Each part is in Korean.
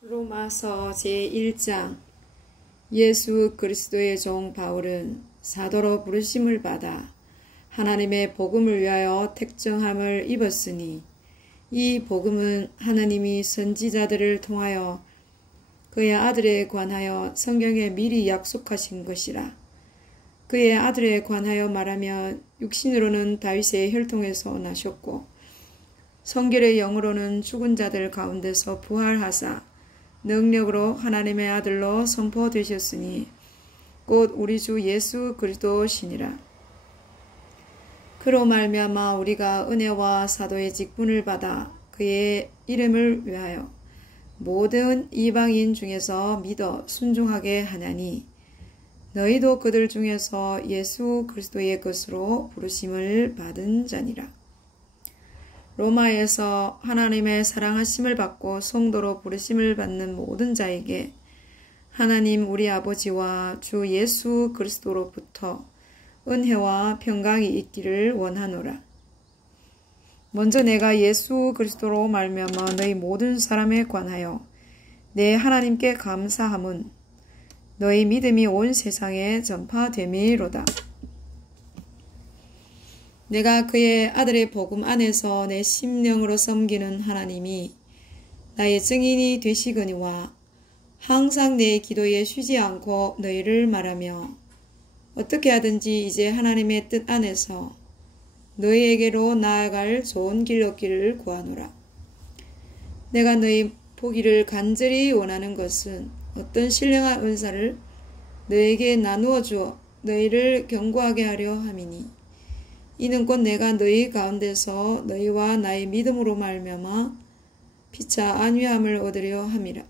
로마서 제1장. 예수 그리스도의 종 바울은 사도로 부르심을 받아 하나님의 복음을 위하여 택정함을 입었으니 이 복음은 하나님이 선지자들을 통하여 그의 아들에 관하여 성경에 미리 약속하신 것이라. 그의 아들에 관하여 말하면 육신으로는 다윗의 혈통에서 나셨고 성결의 영으로는 죽은 자들 가운데서 부활하사 능력으로 하나님의 아들로 선포되셨으니 곧 우리 주 예수 그리스도시니라. 그로 말미암아 우리가 은혜와 사도의 직분을 받아 그의 이름을 위하여 모든 이방인 중에서 믿어 순종하게 하나니 너희도 그들 중에서 예수 그리스도의 것으로 부르심을 받은 자니라. 로마에서 하나님의 사랑하심을 받고 성도로 부르심을 받는 모든 자에게 하나님 우리 아버지와 주 예수 그리스도로부터 은혜와 평강이 있기를 원하노라. 먼저 내가 예수 그리스도로 말미암아 너희 모든 사람에 관하여 내 하나님께 감사함은 너희 믿음이 온 세상에 전파됨이로다. 내가 그의 아들의 복음 안에서 내 심령으로 섬기는 하나님이 나의 증인이 되시거니와 항상 내 기도에 쉬지 않고 너희를 말하며 어떻게 하든지 이제 하나님의 뜻 안에서 너희에게로 나아갈 좋은 길 얻기를 구하노라. 내가 너희 보기를 간절히 원하는 것은 어떤 신령한 은사를 너희에게 나누어 주어 너희를 견고하게 하려 함이니 이는 곧 내가 너희 가운데서 너희와 나의 믿음으로 말미암아 피차 안위함을 얻으려 함이라.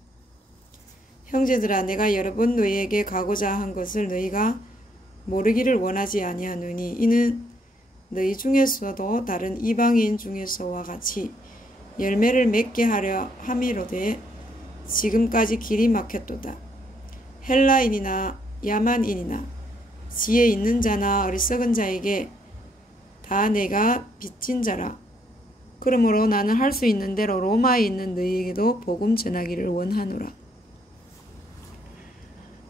형제들아, 내가 여러 번 너희에게 가고자 한 것을 너희가 모르기를 원하지 아니하노니 이는 너희 중에서도 다른 이방인 중에서와 같이 열매를 맺게 하려 함이로되 지금까지 길이 막혔도다. 헬라인이나 야만인이나 지혜 있는 자나 어리석은 자에게 다 내가 빚진 자라. 그러므로 나는 할 수 있는 대로 로마에 있는 너희에게도 복음 전하기를 원하노라.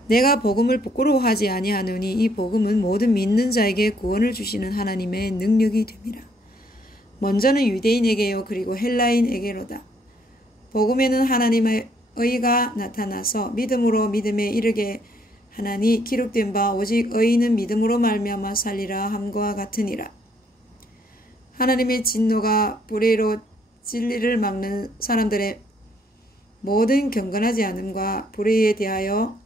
내가 복음을 부끄러워하지 아니하노니 이 복음은 모든 믿는 자에게 구원을 주시는 하나님의 능력이 됨이라. 먼저는 유대인에게요 그리고 헬라인에게로다. 복음에는 하나님의 의가 나타나서 믿음으로 믿음에 이르게 하나니 기록된 바 오직 의인은 믿음으로 말미암아 살리라 함과 같으니라. 하나님의 진노가 불의로 진리를 막는 사람들의 모든 경건하지 않음과 불의에 대하여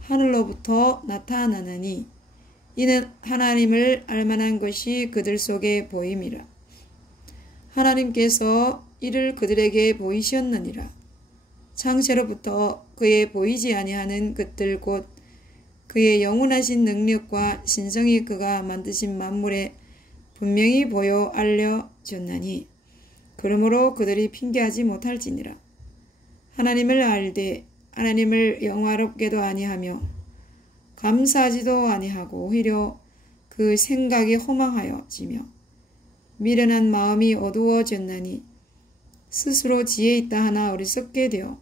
하늘로부터 나타나나니 이는 하나님을 알만한 것이 그들 속에 보임이라. 하나님께서 이를 그들에게 보이셨느니라. 창세로부터 그의 보이지 아니하는 것들 곧 그의 영원하신 능력과 신성이 그가 만드신 만물에 분명히 보여 알려졌나니 그러므로 그들이 핑계하지 못할지니라. 하나님을 알되 하나님을 영화롭게도 아니하며 감사하지도 아니하고 오히려 그 생각이 허망하여지며 미련한 마음이 어두워졌나니 스스로 지혜 있다 하나 어리석게 되어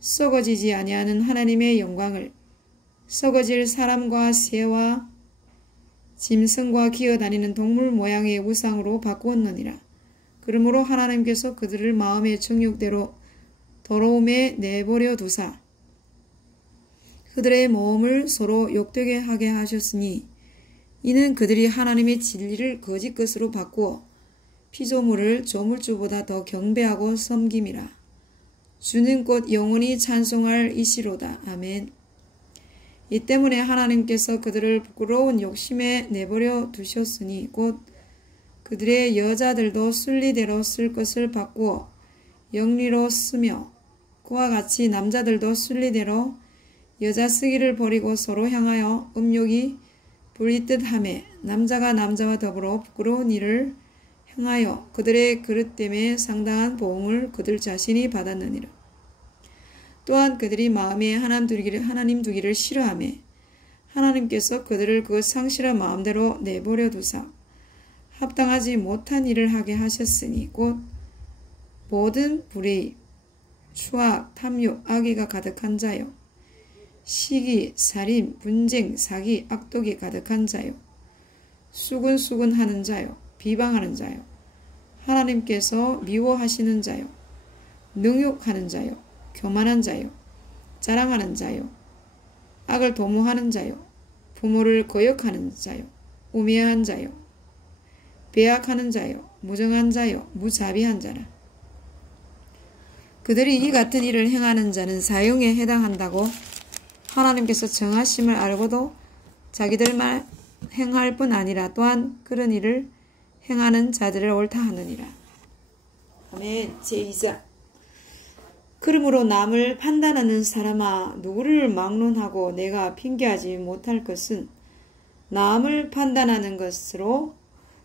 썩어지지 아니하는 하나님의 영광을 썩어질 사람과 새와 짐승과 기어다니는 동물 모양의 우상으로 바꾸었느니라. 그러므로 하나님께서 그들을 마음의 정욕대로 더러움에 내버려 두사 그들의 몸을 서로 욕되게 하게 하셨으니 이는 그들이 하나님의 진리를 거짓 것으로 바꾸어 피조물을 조물주보다 더 경배하고 섬김이라. 주는 곧 영원히 찬송할 이시로다. 아멘. 이 때문에 하나님께서 그들을 부끄러운 욕심에 내버려 두셨으니 곧 그들의 여자들도 순리대로 쓸 것을 바꾸어 영리로 쓰며 그와 같이 남자들도 순리대로 여자 쓰기를 버리고 서로 향하여 음욕이 불이듯하매 남자가 남자와 더불어 부끄러운 일을 행하여 그들의 그릇 때문에 상당한 보응을 그들 자신이 받았느니라. 또한 그들이 마음에 하나님 두기를 싫어하며 하나님께서 그들을 그 상실한 마음대로 내버려 두사 합당하지 못한 일을 하게 하셨으니 곧 모든 불의, 추악, 탐욕, 악의가 가득한 자요. 시기, 살인, 분쟁, 사기, 악독이 가득한 자요. 수군수군하는 자요. 비방하는 자요. 하나님께서 미워하시는 자요. 능욕하는 자요. 교만한 자요. 자랑하는 자요. 악을 도모하는 자요. 부모를 거역하는 자요. 우매한 자요. 배약하는 자요. 무정한 자요. 무자비한 자라. 그들이 이 같은 일을 행하는 자는 사형에 해당한다고 하나님께서 정하심을 알고도 자기들만 행할 뿐 아니라 또한 그런 일을 행하는 자들을 옳다 하느니라. 아멘. 제2장. 그러므로 남을 판단하는 사람아, 누구를 막론하고 내가 핑계하지 못할 것은 남을 판단하는 것으로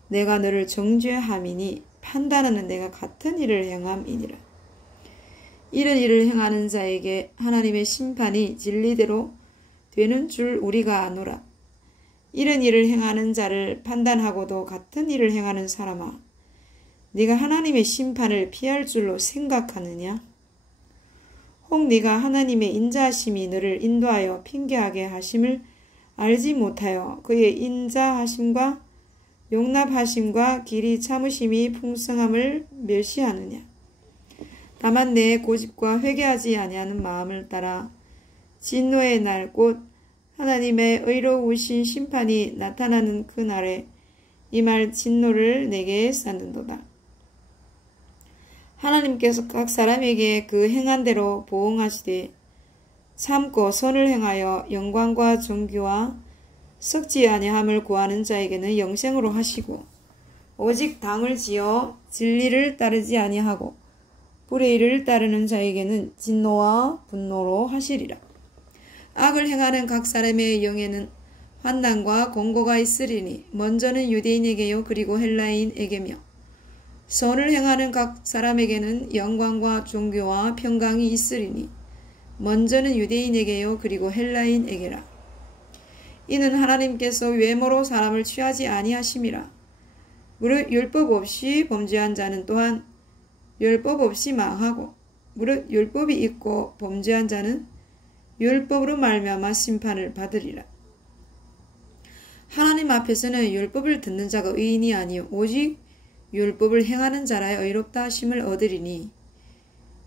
내가 너를 정죄함이니 판단하는 내가 같은 일을 행함이니라. 이런 일을 행하는 자에게 하나님의 심판이 진리대로 되는 줄 우리가 아노라. 이런 일을 행하는 자를 판단하고도 같은 일을 행하는 사람아, 네가 하나님의 심판을 피할 줄로 생각하느냐? 혹 네가 하나님의 인자하심이 너를 인도하여 핑계하게 하심을 알지 못하여 그의 인자하심과 용납하심과 길이 참으심이 풍성함을 멸시하느냐? 다만 내 고집과 회개하지 아니하는 마음을 따라 진노의 날 곧 하나님의 의로우신 심판이 나타나는 그 날에 이 말 진노를 내게 쌓는도다. 하나님께서 각 사람에게 그 행한 대로 보응하시되 참고 선을 행하여 영광과 존귀와 썩지 아니함을 구하는 자에게는 영생으로 하시고 오직 당을 지어 진리를 따르지 아니하고 불의 일을 따르는 자에게는 진노와 분노로 하시리라. 악을 행하는 각 사람의 영에는 환난과 공고가 있으리니 먼저는 유대인에게요 그리고 헬라인에게며 선을 행하는 각 사람에게는 영광과 존귀와 평강이 있으리니 먼저는 유대인에게요 그리고 헬라인에게라. 이는 하나님께서 외모로 사람을 취하지 아니하심이라. 무릇 율법 없이 범죄한 자는 또한 율법 없이 망하고 무릇 율법이 있고 범죄한 자는 율법으로 말미암아 심판을 받으리라. 하나님 앞에서는 율법을 듣는 자가 의인이 아니요 오직 율법을 행하는 자라 의롭다 하심을 얻으리니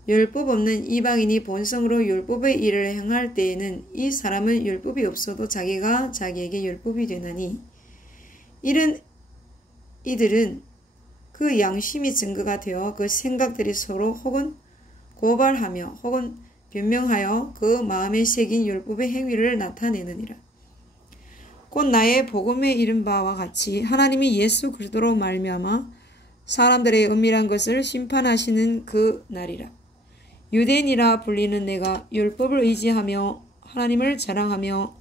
율법 없는 이방인이 본성으로 율법의 일을 행할 때에는 이 사람은 율법이 없어도 자기가 자기에게 율법이 되나니 이들은 그 양심이 증거가 되어 그 생각들이 서로 혹은 고발하며 혹은 변명하여 그 마음에 새긴 율법의 행위를 나타내느니라. 곧 나의 복음에 이른 바와 같이 하나님이 예수 그리스도로 말미암아 사람들의 은밀한 것을 심판하시는 그 날이라. 유대인이라 불리는 내가 율법을 의지하며 하나님을 자랑하며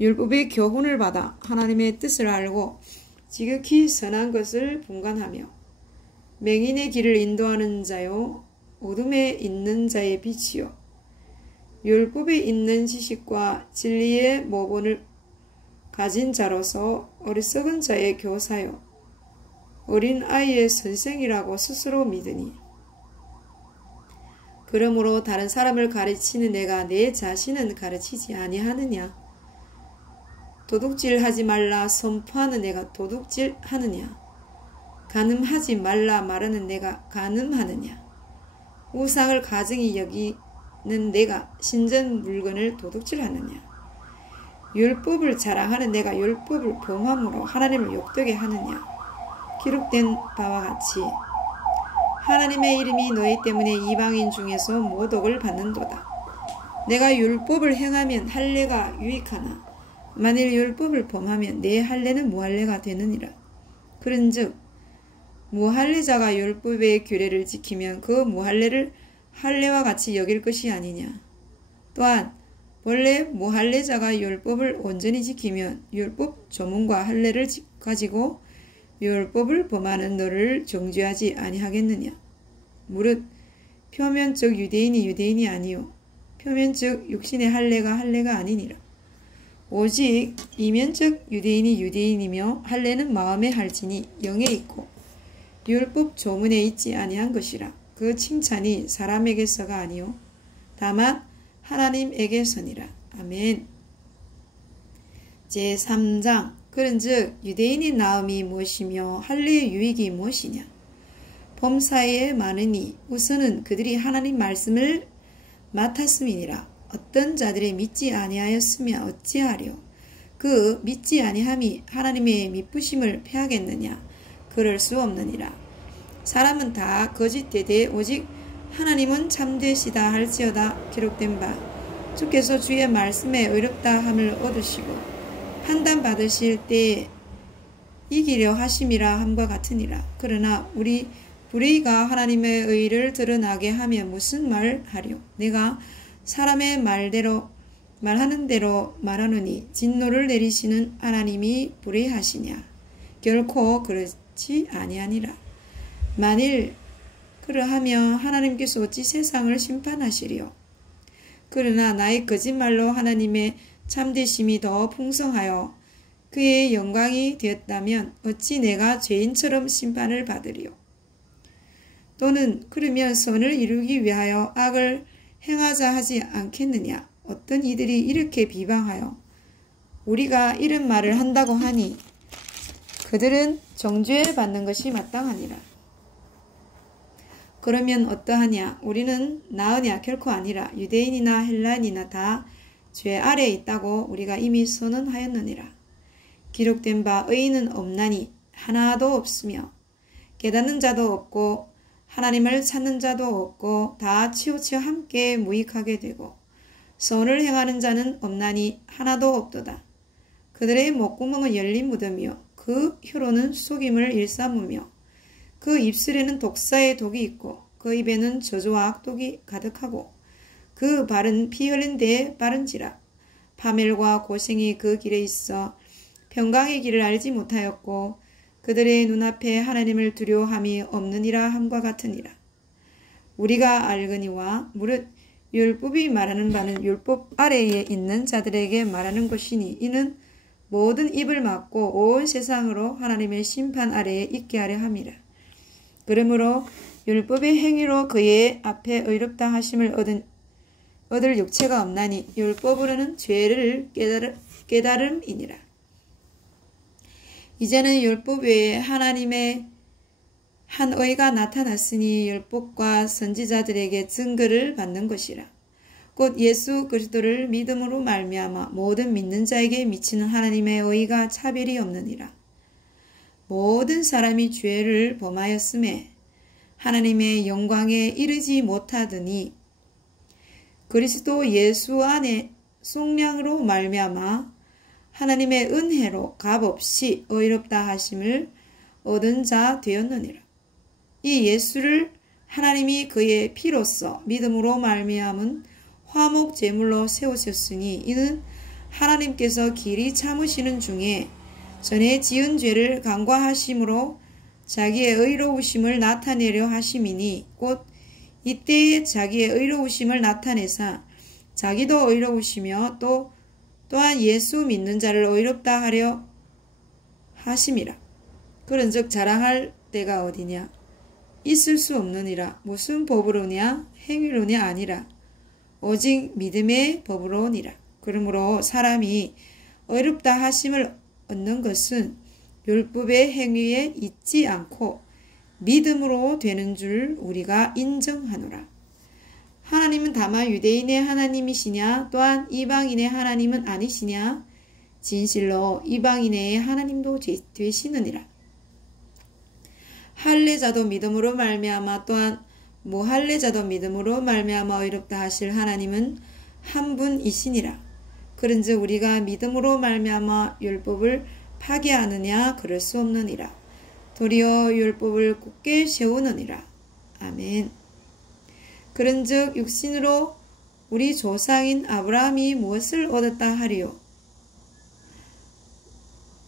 율법의 교훈을 받아 하나님의 뜻을 알고 지극히 선한 것을 분간하며 맹인의 길을 인도하는 자요 어둠에 있는 자의 빛이요 율법에 있는 지식과 진리의 모본을 가진 자로서 어리석은 자의 교사요 어린 아이의 선생이라고 스스로 믿으니 그러므로 다른 사람을 가르치는 내가 내 자신은 가르치지 아니하느냐? 도둑질하지 말라 선포하는 내가 도둑질하느냐? 간음하지 말라 말하는 내가 간음하느냐? 우상을 가증히 여기는 내가 신전 물건을 도둑질하느냐? 율법을 자랑하는 내가 율법을 범함으로 하나님을 욕되게 하느냐? 기록된 바와 같이 하나님의 이름이 너희 때문에 이방인 중에서 모독을 받는도다. 내가 율법을 행하면 할례가 유익하나 만일 율법을 범하면 내 할례는 무할례가 되느니라. 그런즉 무할례자가 율법의 규례를 지키면 그 무할례를 할례와 같이 여길 것이 아니냐. 또한 원래 무할례자가 율법을 온전히 지키면 율법 조문과 할례를 가지고 율법을 범하는 너를 정죄하지 아니하겠느냐. 무릇 표면적 유대인이 유대인이 아니요 표면적 육신의 할례가 할례가 아니니라. 오직 이면적 유대인이 유대인이며 할례는 마음에 할지니 영에 있고 율법 조문에 있지 아니한 것이라. 그 칭찬이 사람에게서가 아니요 다만 하나님에게서니라. 아멘. 제3장 그런즉 유대인의 나음이 무엇이며 할례의 유익이 무엇이냐. 범사에 많으니 우선은 그들이 하나님 말씀을 맡았음이니라. 어떤 자들이 믿지 아니하였으면 어찌하려. 그 믿지 아니함이 하나님의 미쁘심을 패하겠느냐. 그럴 수 없느니라. 사람은 다 거짓되되 오직 하나님은 참되시다 할지어다. 기록된 바 주께서 주의 말씀에 의롭다 함을 얻으시고 판단받으실 때에 이기려 하심이라 함과 같으니라. 그러나 우리 불의가 하나님의 의를 드러나게 하며 무슨 말하려. 내가 사람의 말하는 대로 말하노니 진노를 내리시는 하나님이 불의하시냐. 결코 그렇지 아니하니라. 만일 그러하면 하나님께서 어찌 세상을 심판하시리요. 그러나 나의 거짓말로 하나님의 참되심이 더 풍성하여 그의 영광이 되었다면 어찌 내가 죄인처럼 심판을 받으리요. 또는 그러면 선을 이루기 위하여 악을 행하자 하지 않겠느냐. 어떤 이들이 이렇게 비방하여 우리가 이런 말을 한다고 하니 그들은 정죄 받는 것이 마땅하니라. 그러면 어떠하냐. 우리는 나으냐. 결코 아니라. 유대인이나 헬라인이나 다 죄 아래에 있다고 우리가 이미 선언하였느니라. 기록된 바 의인은 없나니 하나도 없으며 깨닫는 자도 없고 하나님을 찾는 자도 없고 다 치우쳐 함께 무익하게 되고 선을 행하는 자는 없나니 하나도 없도다. 그들의 목구멍은 열린 무덤이요 그 혀로는 속임을 일삼으며 그 입술에는 독사의 독이 있고 그 입에는 저주와 악독이 가득하고 그 발은 피 흘린 데에 빠른지라. 파멸과 고생이 그 길에 있어 평강의 길을 알지 못하였고 그들의 눈앞에 하나님을 두려워함이 없느니라 함과 같으니라. 우리가 알거니와 무릇 율법이 말하는 바는 율법 아래에 있는 자들에게 말하는 것이니 이는 모든 입을 막고 온 세상으로 하나님의 심판 아래에 있게 하려 함이라. 그러므로 율법의 행위로 그의 앞에 의롭다 하심을 얻을 육체가 없나니 율법으로는 죄를 깨달음이니라. 이제는 율법 외에 하나님의 한 의가 나타났으니 율법과 선지자들에게 증거를 받는 것이라. 곧 예수 그리스도를 믿음으로 말미암아 모든 믿는 자에게 미치는 하나님의 의가 차별이 없느니라. 모든 사람이 죄를 범하였음에 하나님의 영광에 이르지 못하더니 그리스도 예수 안에 속량으로 말미암아 하나님의 은혜로 값없이 의롭다 하심을 얻은 자 되었느니라. 이 예수를 하나님이 그의 피로써 믿음으로 말미암은 화목 제물로 세우셨으니 이는 하나님께서 길이 참으시는 중에 전에 지은 죄를 간과하심으로 자기의 의로우심을 나타내려 하심이니 곧 이때에 자기의 의로우심을 나타내사 자기도 의로우시며 또한 예수 믿는 자를 의롭다 하려 하심이라. 그런즉 자랑할 때가 어디냐. 있을 수 없느니라. 무슨 법으로냐 행위로냐 아니라 오직 믿음의 법으로니라. 그러므로 사람이 의롭다 하심을 얻는 것은 율법의 행위에 있지 않고 믿음으로 되는 줄 우리가 인정하노라. 하나님은 다만 유대인의 하나님이시냐 또한 이방인의 하나님은 아니시냐. 진실로 이방인의 하나님도 되시느니라. 할례자도 믿음으로 말미암아 또한 무할례자도 믿음으로 말미암아 의롭다 하실 하나님은 한 분이시니라. 그런즉 우리가 믿음으로 말미암아 율법을 파괴하느냐. 그럴 수 없느니라. 도리어 율법을 굳게 세우느니라. 아멘. 그런즉 육신으로 우리 조상인 아브라함이 무엇을 얻었다 하리요.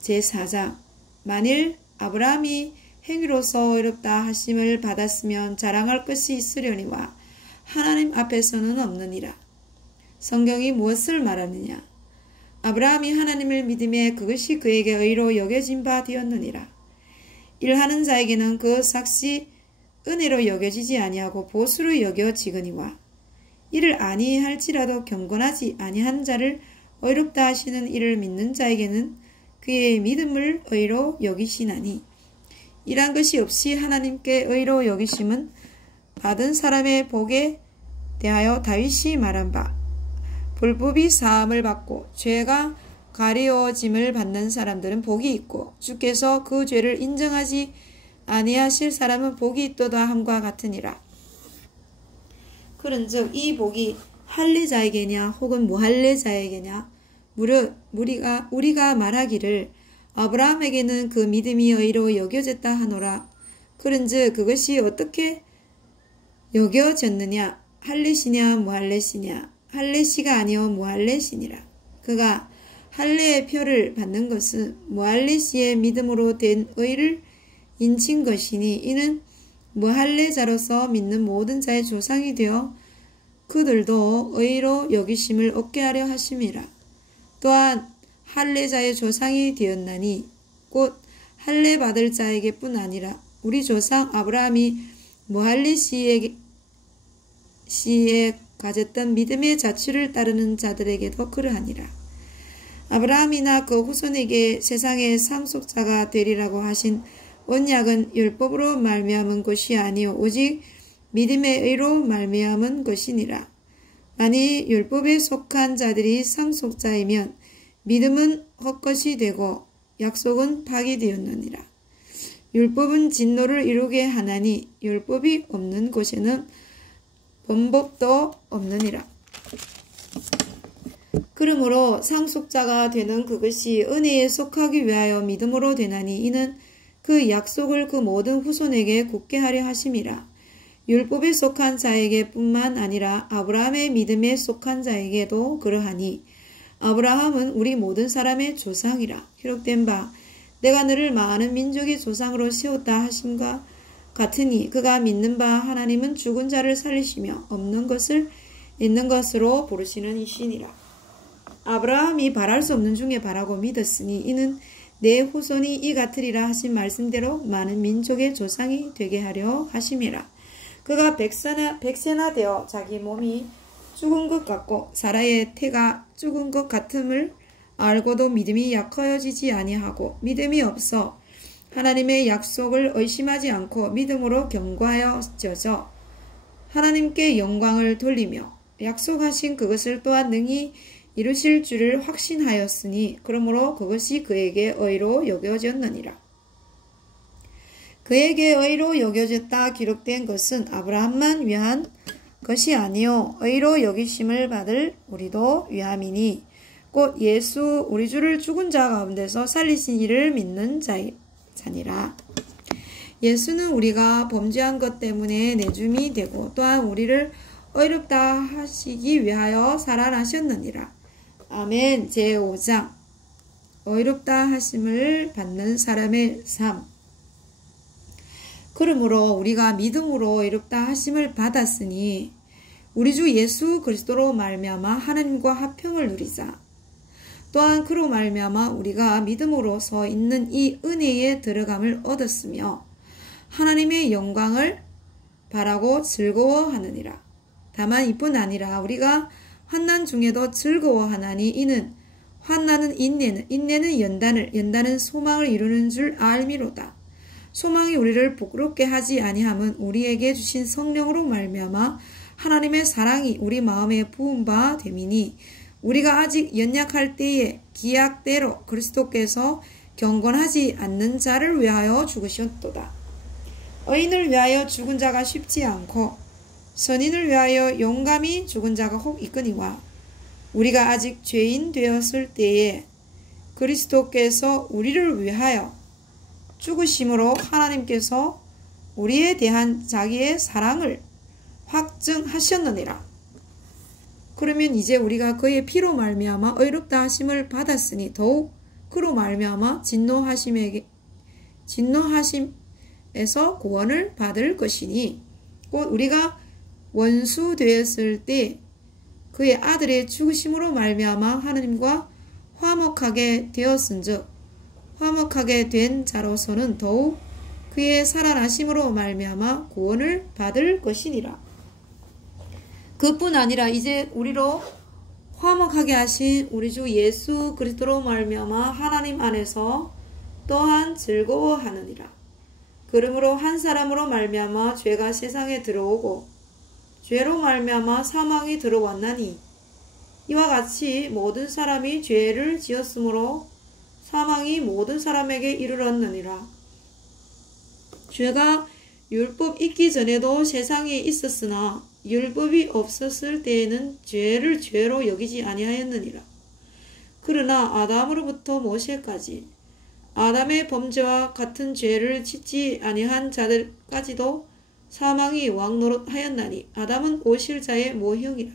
제4장 만일 아브라함이 행위로서 의롭다 하심을 받았으면 자랑할 것이 있으려니와 하나님 앞에서는 없느니라. 성경이 무엇을 말하느냐. 아브라함이 하나님을 믿음에 그것이 그에게 의로 여겨진 바 되었느니라. 일하는 자에게는 그 삭시 은혜로 여겨지지 아니하고 보수로 여겨지거니와 이를 아니할지라도 경건하지 아니한 자를 의롭다 하시는 이를 믿는 자에게는 그의 믿음을 의로 여기시나니 이란 것이 없이 하나님께 의로 여기심은 받은 사람의 복에 대하여 다윗이 말한 바 불법이 사함을 받고 죄가 가리워짐을 받는 사람들은 복이 있고 주께서 그 죄를 인정하지 아니하실 사람은 복이 있도다 함과 같으니라. 그런즉 이 복이 할례자에게냐 혹은 무할례자에게냐 무릇 우리가 말하기를 아브라함에게는 그 믿음이 의로 여겨졌다 하노라. 그런즉 그것이 어떻게 여겨졌느냐 할례시냐 무할례시냐 할례시가 아니요 무할례시니라. 그가 할례의 표를 받는 것은 무할례시의 믿음으로 된 의를 인친 것이니 이는 무할례자로서 믿는 모든 자의 조상이 되어 그들도 의로 여기심을 얻게 하려 하심이라. 또한 할례자의 조상이 되었나니 곧 할례 받을 자에게뿐 아니라 우리 조상 아브라함이 무할례시에 가졌던 믿음의 자취를 따르는 자들에게도 그러하니라. 아브라함이나 그 후손에게 세상의 상속자가 되리라고 하신 언약은 율법으로 말미암은 것이 아니요 오직 믿음의 의로 말미암은 것이니라. 만일 율법에 속한 자들이 상속자이면 믿음은 헛것이 되고 약속은 파기되었느니라. 율법은 진노를 이루게 하나니 율법이 없는 곳에는 범법도 없느니라. 그러므로 상속자가 되는 그것이 은혜에 속하기 위하여 믿음으로 되나니 이는 그 약속을 그 모든 후손에게 굳게 하려 하심이라. 율법에 속한 자에게 뿐만 아니라 아브라함의 믿음에 속한 자에게도 그러하니 아브라함은 우리 모든 사람의 조상이라. 기록된 바 내가 너를 많은 민족의 조상으로 세웠다 하심과 같으니 그가 믿는 바 하나님은 죽은 자를 살리시며 없는 것을 있는 것으로 부르시는 이시니라. 아브라함이 바랄 수 없는 중에 바라고 믿었으니 이는 내 후손이 이 같으리라 하신 말씀대로 많은 민족의 조상이 되게 하려 하심이라. 그가 백세나 되어 자기 몸이 죽은 것 같고 사라의 태가 죽은 것 같음을 알고도 믿음이 약하여지지 아니하고 믿음이 없어 하나님의 약속을 의심하지 않고 믿음으로 견고하여져서 하나님께 영광을 돌리며 약속하신 그것을 또한 능히 이루실 줄을 확신하였으니 그러므로 그것이 그에게 의로 여겨졌느니라. 그에게 의로 여겨졌다 기록된 것은 아브라함만 위한 것이 아니요 의로 여기심을 받을 우리도 위함이니 곧 예수 우리 주를 죽은 자 가운데서 살리신 이를 믿는 자니라. 예수는 우리가 범죄한 것 때문에 내줌이 되고 또한 우리를 의롭다 하시기 위하여 살아나셨느니라. 아멘. 제5장 의롭다 하심을 받는 사람의 삶. 그러므로 우리가 믿음으로 의롭다 하심을 받았으니 우리 주 예수 그리스도로 말미암아 하나님과 화평을 누리자. 또한 그로 말미암아 우리가 믿음으로서 있는 이 은혜에 들어감을 얻었으며 하나님의 영광을 바라고 즐거워하느니라. 다만 이뿐 아니라 우리가 환난 중에도 즐거워하나니 이는 환난은 인내는 연단은 소망을 이루는 줄 알미로다. 소망이 우리를 부끄럽게 하지 아니함은 우리에게 주신 성령으로 말미암아 하나님의 사랑이 우리 마음에 부은 바 됨이니 우리가 아직 연약할 때에 기약대로 그리스도께서 경건하지 않는 자를 위하여 죽으셨도다. 의인을 위하여 죽은 자가 쉽지 않고 선인을 위하여 용감히 죽은 자가 혹 있거니와 우리가 아직 죄인 되었을 때에 그리스도께서 우리를 위하여 죽으심으로 하나님께서 우리에 대한 자기의 사랑을 확증하셨느니라. 그러면 이제 우리가 그의 피로 말미암아 의롭다 하심을 받았으니 더욱 그로 말미암아 진노하심에서 구원을 받을 것이니 곧 우리가 원수 되었을 때 그의 아들의 죽으심으로 말미암아 하나님과 화목하게 되었은즉 화목하게 된 자로서는 더욱 그의 살아나심으로 말미암아 구원을 받을 것이니라. 그뿐 아니라 이제 우리로 화목하게 하신 우리 주 예수 그리스도로 말미암아 하나님 안에서 또한 즐거워하느니라. 그러므로 한 사람으로 말미암아 죄가 세상에 들어오고 죄로 말미암아 사망이 들어왔나니 이와 같이 모든 사람이 죄를 지었으므로 사망이 모든 사람에게 이르렀느니라. 죄가 율법 있기 전에도 세상에 있었으나 율법이 없었을 때에는 죄를 죄로 여기지 아니하였느니라. 그러나 아담으로부터 모세까지 아담의 범죄와 같은 죄를 짓지 아니한 자들까지도 사망이 왕노릇하였나니 아담은 오실 자의 모형이라.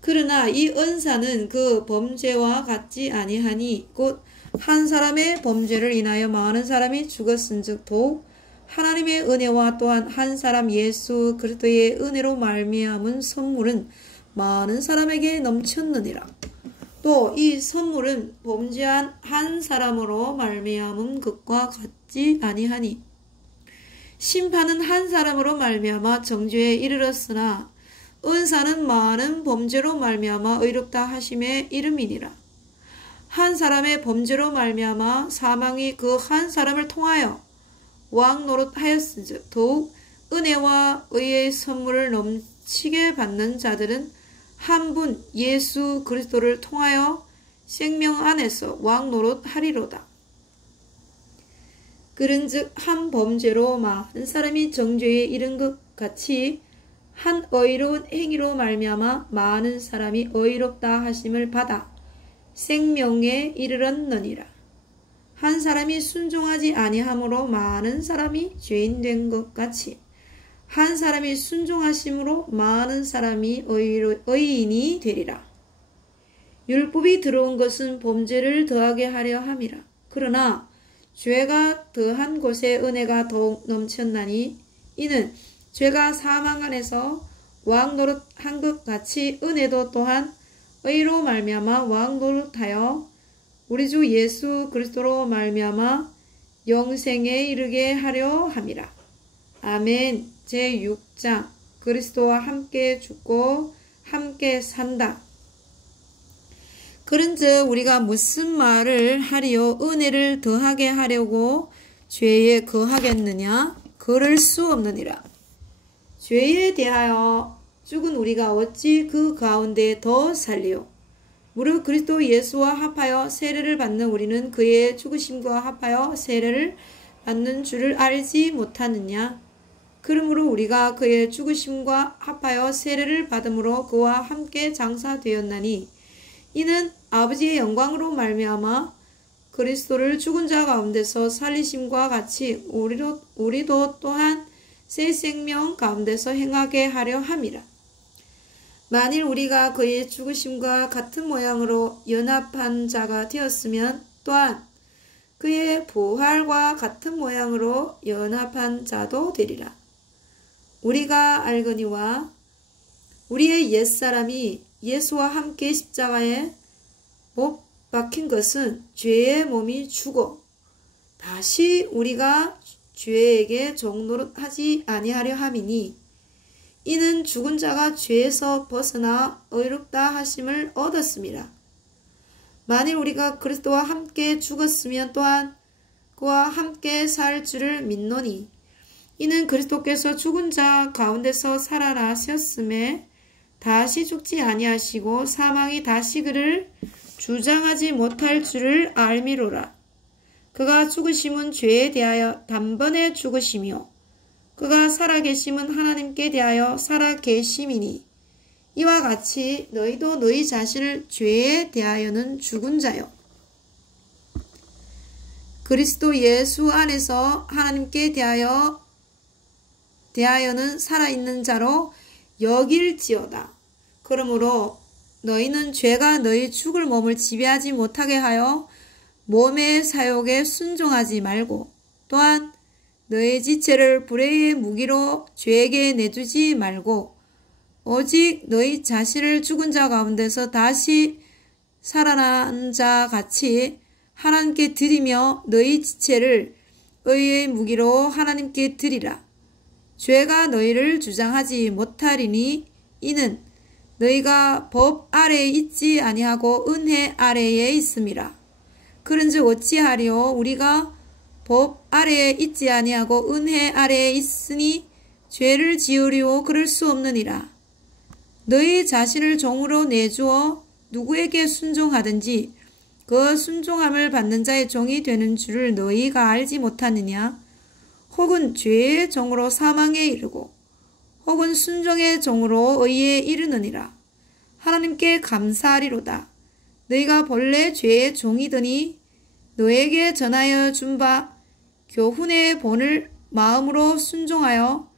그러나 이 은사는 그 범죄와 같지 아니하니 곧 한 사람의 범죄를 인하여 많은 사람이 죽었은즉 더욱 하나님의 은혜와 또한 한 사람 예수 그리스도의 은혜로 말미암은 선물은 많은 사람에게 넘쳤느니라. 또 이 선물은 범죄한 한 사람으로 말미암은 것과 같지 아니하니 심판은 한 사람으로 말미암아 정죄에 이르렀으나 은사는 많은 범죄로 말미암아 의롭다 하심의 이름이니라. 한 사람의 범죄로 말미암아 사망이 그 한 사람을 통하여 왕노릇하였은즉 더욱 은혜와 의의 선물을 넘치게 받는 자들은 한 분 예수 그리스도를 통하여 생명 안에서 왕노릇하리로다. 그런즉 한 범죄로 많은 사람이 정죄에 이른 것 같이 한 의로운 행위로 말미암아 많은 사람이 의롭다 하심을 받아 생명에 이르렀느니라. 한 사람이 순종하지 아니함으로 많은 사람이 죄인 된 것 같이 한 사람이 순종하심으로 많은 사람이 의인이 되리라. 율법이 들어온 것은 범죄를 더하게 하려 함이라. 그러나 죄가 더한 곳에 은혜가 더욱 넘쳤나니 이는 죄가 사망 안에서 왕노릇한 것 같이 은혜도 또한 의로 말미암아 왕노릇하여 우리 주 예수 그리스도로 말미암아 영생에 이르게 하려 함이라. 아멘. 제6장 그리스도와 함께 죽고 함께 산다. 그런즉 우리가 무슨 말을 하리요? 은혜를 더하게 하려고 죄에 거하겠느냐? 그럴 수 없느니라. 죄에 대하여 죽은 우리가 어찌 그 가운데 더 살리요? 무릇 그리스도 예수와 합하여 세례를 받는 우리는 그의 죽으심과 합하여 세례를 받는 줄을 알지 못하느냐? 그러므로 우리가 그의 죽으심과 합하여 세례를 받음으로 그와 함께 장사되었나니 이는 아버지의 영광으로 말미암아 그리스도를 죽은 자 가운데서 살리심과 같이 우리도 또한 새 생명 가운데서 행하게 하려 함이라. 만일 우리가 그의 죽으심과 같은 모양으로 연합한 자가 되었으면 또한 그의 부활과 같은 모양으로 연합한 자도 되리라. 우리가 알거니와 우리의 옛사람이 예수와 함께 십자가에 못 박힌 것은 죄의 몸이 죽어 다시 우리가 죄에게 종노릇하지 아니하려 함이니 이는 죽은 자가 죄에서 벗어나 의롭다 하심을 얻었음이라. 만일 우리가 그리스도와 함께 죽었으면 또한 그와 함께 살 줄을 믿노니 이는 그리스도께서 죽은 자 가운데서 살아나셨음에 다시 죽지 아니하시고 사망이 다시 그를 주장하지 못할 줄을 알미로라. 그가 죽으심은 죄에 대하여 단번에 죽으시며 그가 살아계심은 하나님께 대하여 살아계심이니 이와 같이 너희도 너희 자신을 죄에 대하여는 죽은 자요 그리스도 예수 안에서 하나님께 대하여는 살아있는 자로 여길지어다. 그러므로 너희는 죄가 너희 죽을 몸을 지배하지 못하게 하여 몸의 사욕에 순종하지 말고 또한 너희 지체를 불의의 무기로 죄에게 내주지 말고 오직 너희 자신을 죽은 자 가운데서 다시 살아난 자 같이 하나님께 드리며 너희 지체를 의의 무기로 하나님께 드리라. 죄가 너희를 주장하지 못하리니 이는 너희가 법 아래에 있지 아니하고 은혜 아래에 있음이라. 그런즉 어찌하리요? 우리가 법 아래에 있지 아니하고 은혜 아래에 있으니 죄를 지으리오? 그럴 수 없느니라. 너희 자신을 종으로 내주어 누구에게 순종하든지 그 순종함을 받는 자의 종이 되는 줄을 너희가 알지 못하느냐? 혹은 죄의 종으로 사망에 이르고 혹은 순종의 종으로 의에 이르느니라. 하나님께 감사하리로다. 너희가 본래 죄의 종이더니 너에게 전하여 준 바 교훈의 본을 마음으로 순종하여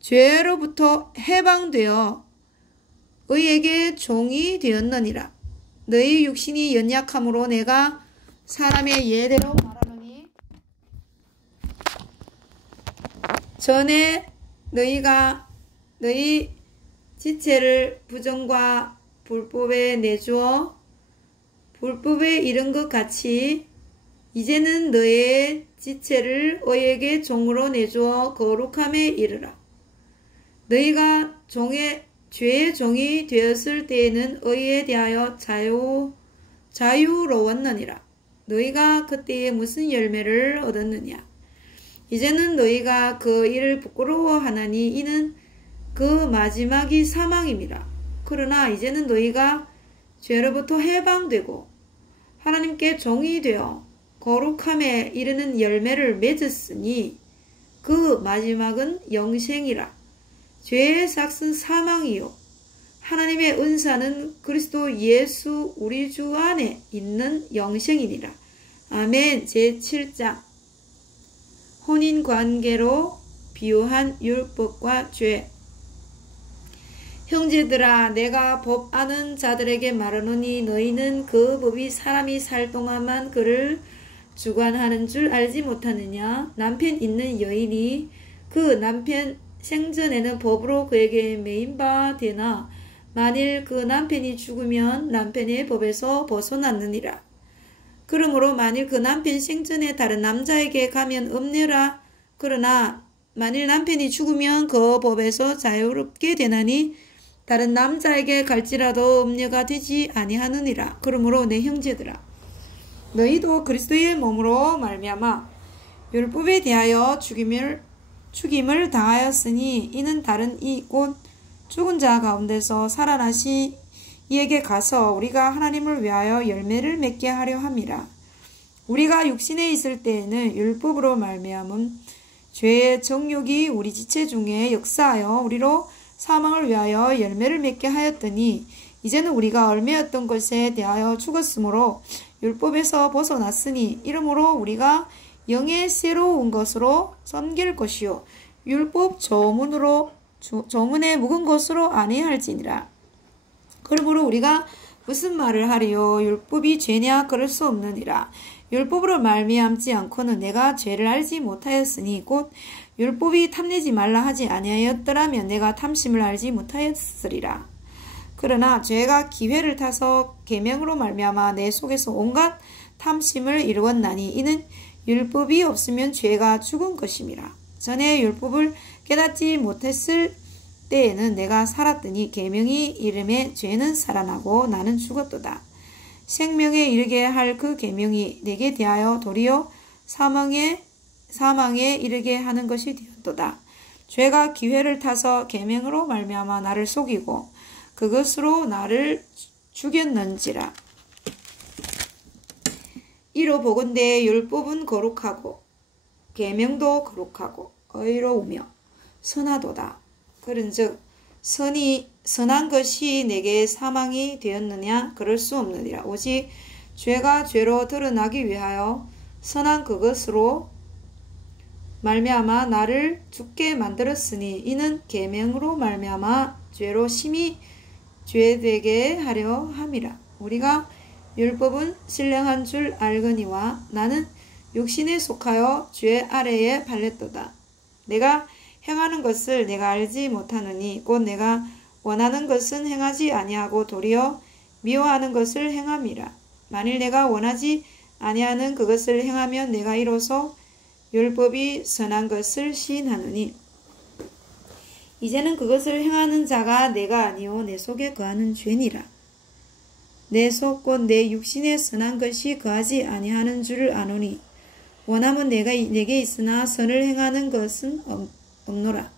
죄로부터 해방되어 의에게 종이 되었느니라. 너희 육신이 연약함으로 내가 사람의 예대로 말하노니 전에 너희가 너희 지체를 부정과 불법에 내주어 불법에 이른 것 같이 이제는 너의 지체를 의에게 종으로 내주어 거룩함에 이르라. 너희가 죄의 종이 되었을 때에는 의에 대하여 자유로웠느니라. 너희가 그때에 무슨 열매를 얻었느냐? 이제는 너희가 그 일을 부끄러워하나니 이는 그 마지막이 사망임이라. 그러나 이제는 너희가 죄로부터 해방되고 하나님께 종이 되어 거룩함에 이르는 열매를 맺었으니 그 마지막은 영생이라. 죄의 삭은 사망이요 하나님의 은사는 그리스도 예수 우리 주 안에 있는 영생이니라. 아멘. 제7장 혼인관계로 비유한 율법과 죄. 형제들아, 내가 법 아는 자들에게 말하노니 너희는 그 법이 사람이 살 동안만 그를 주관하는 줄 알지 못하느냐? 남편 있는 여인이 그 남편 생전에는 법으로 그에게 매인 바 되나 만일 그 남편이 죽으면 남편의 법에서 벗어났느니라. 그러므로 만일 그 남편 생전에 다른 남자에게 가면 없느라. 그러나 만일 남편이 죽으면 그 법에서 자유롭게 되나니 다른 남자에게 갈지라도 음녀가 되지 아니하느니라. 그러므로 내 형제들아, 너희도 그리스도의 몸으로 말미암아 율법에 대하여 죽임을 당하였으니 이는 다른 이 곧 죽은 자 가운데서 살아나시 이에게 가서 우리가 하나님을 위하여 열매를 맺게 하려 함이라. 우리가 육신에 있을 때에는 율법으로 말미암은 죄의 정욕이 우리 지체 중에 역사하여 우리로 사망을 위하여 열매를 맺게 하였더니 이제는 우리가 얽매였던 것에 대하여 죽었으므로 율법에서 벗어났으니 이러므로 우리가 영의 새로운 것으로 섬길 것이요 율법 조문에 묵은 것으로 아니할지니라. 그러므로 우리가 무슨 말을 하리요? 율법이 죄냐? 그럴 수 없느니라. 율법으로 말미암지 않고는 내가 죄를 알지 못하였으니 곧 율법이 탐내지 말라 하지 아니하였더라면 내가 탐심을 알지 못하였으리라. 그러나 죄가 기회를 타서 계명으로 말미암아 내 속에서 온갖 탐심을 이루었나니 이는 율법이 없으면 죄가 죽은 것임이라. 전에 율법을 깨닫지 못했을 때에는 내가 살았더니 계명이 이름에 죄는 살아나고 나는 죽었도다. 생명에 이르게 할 그 계명이 내게 대하여 도리어 사망에 이르게 하는 것이 되었도다. 죄가 기회를 타서 계명으로 말미암아 나를 속이고 그것으로 나를 죽였는지라. 이로 보건대 율법은 거룩하고 계명도 거룩하고 의로우며 선하도다. 그런즉 선한 것이 내게 사망이 되었느냐? 그럴 수 없느니라. 오직 죄가 죄로 드러나기 위하여 선한 그것으로 말미암아 나를 죽게 만들었으니 이는 계명으로 말미암아 죄로 심히 죄되게 하려 함이라. 우리가 율법은 신령한 줄 알거니와 나는 육신에 속하여 죄 아래에 팔렸도다. 내가 행하는 것을 내가 알지 못하느니 곧 내가 원하는 것은 행하지 아니하고 도리어 미워하는 것을 행함이라. 만일 내가 원하지 아니하는 그것을 행하면 내가 이로써 율법이 선한 것을 시인하노니 이제는 그것을 행하는 자가 내가 아니요 내 속에 거하는 죄니라. 내 속 곧 내 육신에 선한 것이 거하지 아니하는 줄을 아노니 원함은 내게 있으나 선을 행하는 것은 없노라.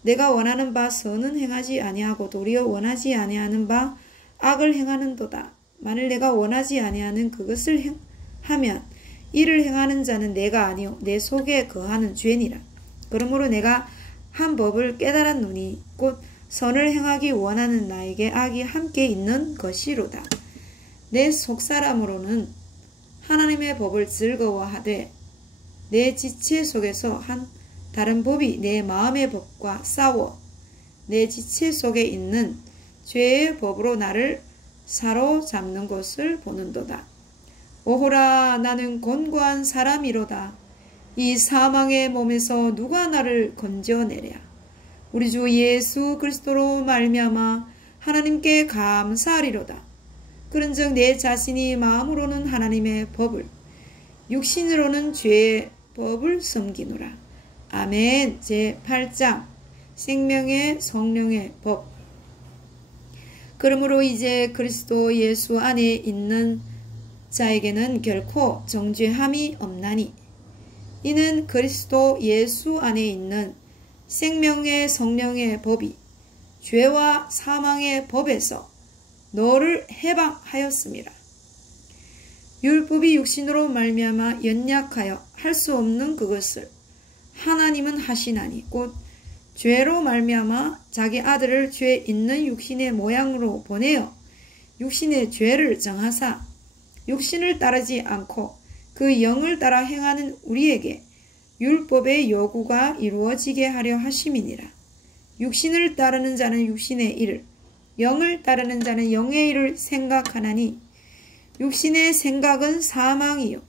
내가 원하는 바 선은 행하지 아니하고 도리어 원하지 아니하는 바 악을 행하는도다. 만일 내가 원하지 아니하는 그것을 하면 이를 행하는 자는 내가 아니요 내 속에 거하는 죄니라. 그러므로 내가 한 법을 깨달았노니 곧 선을 행하기 원하는 나에게 악이 함께 있는 것이로다. 내 속사람으로는 하나님의 법을 즐거워하되 내 지체 속에서 한 다른 법이 내 마음의 법과 싸워 내 지체 속에 있는 죄의 법으로 나를 사로잡는 것을 보는도다. 오호라 나는 곤고한 사람이로다. 이 사망의 몸에서 누가 나를 건져내랴. 우리 주 예수 그리스도로 말미암아 하나님께 감사하리로다. 그런즉 내 자신이 마음으로는 하나님의 법을 육신으로는 죄의 법을 섬기노라. 아멘. 제8장 생명의 성령의 법. 그러므로 이제 그리스도 예수 안에 있는 자에게는 결코 정죄함이 없나니 이는 그리스도 예수 안에 있는 생명의 성령의 법이 죄와 사망의 법에서 너를 해방하였음이라. 율법이 육신으로 말미암아 연약하여 할 수 없는 그것을 하나님은 하시나니 곧 죄로 말미암아 자기 아들을 죄 있는 육신의 모양으로 보내어 육신의 죄를 정하사 육신을 따르지 않고 그 영을 따라 행하는 우리에게 율법의 요구가 이루어지게 하려 하심이니라. 육신을 따르는 자는 육신의 일을, 영을 따르는 자는 영의 일을 생각하나니 육신의 생각은 사망이요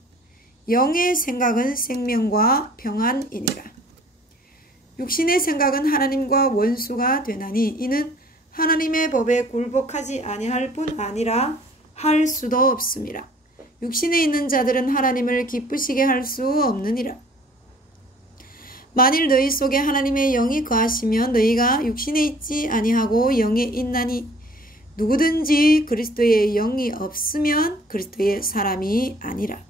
영의 생각은 생명과 평안이니라. 육신의 생각은 하나님과 원수가 되나니 이는 하나님의 법에 굴복하지 아니할 뿐 아니라 할 수도 없음이라. 육신에 있는 자들은 하나님을 기쁘시게 할 수 없느니라. 만일 너희 속에 하나님의 영이 거하시면 너희가 육신에 있지 아니하고 영에 있나니 누구든지 그리스도의 영이 없으면 그리스도의 사람이 아니라.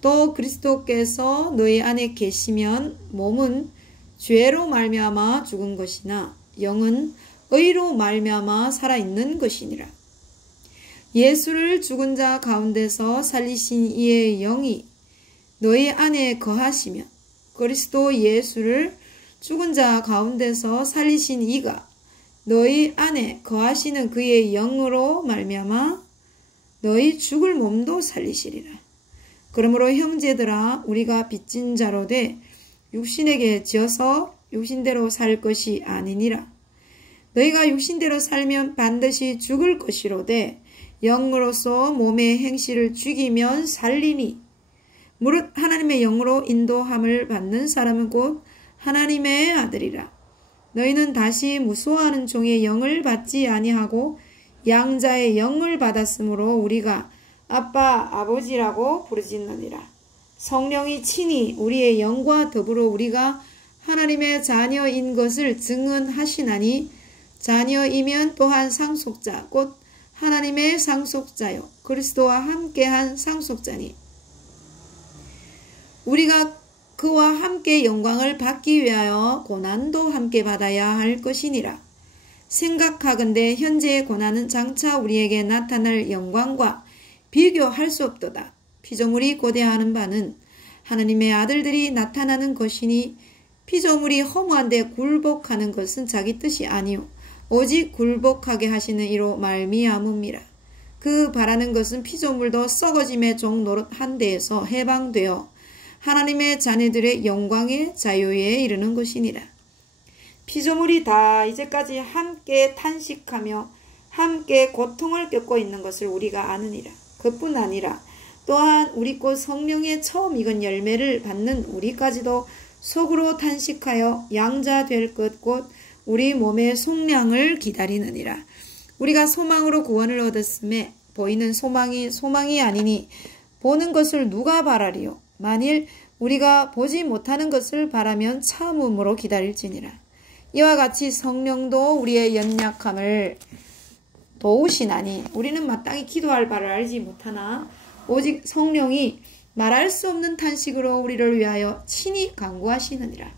또 그리스도께서 너희 안에 계시면 몸은 죄로 말미암아 죽은 것이나 영은 의로 말미암아 살아있는 것이니라. 예수를 죽은 자 가운데서 살리신 이의 영이 너희 안에 거하시면 그리스도 예수를 죽은 자 가운데서 살리신 이가 너희 안에 거하시는 그의 영으로 말미암아 너희 죽을 몸도 살리시리라. 그러므로 형제들아 우리가 빚진 자로 돼 육신에게 지어서 육신대로 살 것이 아니니라. 너희가 육신대로 살면 반드시 죽을 것이로되 영으로서 몸의 행실을 죽이면 살리니 무릇 하나님의 영으로 인도함을 받는 사람은 곧 하나님의 아들이라. 너희는 다시 무수하는 종의 영을 받지 아니하고 양자의 영을 받았으므로 우리가 아빠 아버지라고 부르짖느니라. 성령이 친히 우리의 영과 더불어 우리가 하나님의 자녀인 것을 증언하시나니 자녀이면 또한 상속자 곧 하나님의 상속자요 그리스도와 함께한 상속자니 우리가 그와 함께 영광을 받기 위하여 고난도 함께 받아야 할 것이니라. 생각하건대 현재의 고난은 장차 우리에게 나타날 영광과 비교할 수 없도다. 피조물이 고대하는 바는 하나님의 아들들이 나타나는 것이니 피조물이 허무한데 굴복하는 것은 자기 뜻이 아니요 오직 굴복하게 하시는 이로 말미암음이라. 그 바라는 것은 피조물도 썩어짐의 종 노릇한 데에서 해방되어 하나님의 자녀들의 영광의 자유에 이르는 것이니라. 피조물이 다 이제까지 함께 탄식하며 함께 고통을 겪고 있는 것을 우리가 아느니라. 그뿐 아니라 또한 우리 곧 성령의 처음 익은 열매를 받는 우리까지도 속으로 탄식하여 양자 될 것 곧 우리 몸의 속량을 기다리느니라. 우리가 소망으로 구원을 얻었음에 보이는 소망이 아니니 보는 것을 누가 바라리요. 만일 우리가 보지 못하는 것을 바라면 참음으로 기다릴지니라. 이와 같이 성령도 우리의 연약함을 도우시나니 우리는 마땅히 기도할 바를 알지 못하나 오직 성령이 말할 수 없는 탄식으로 우리를 위하여 친히 간구하시느니라.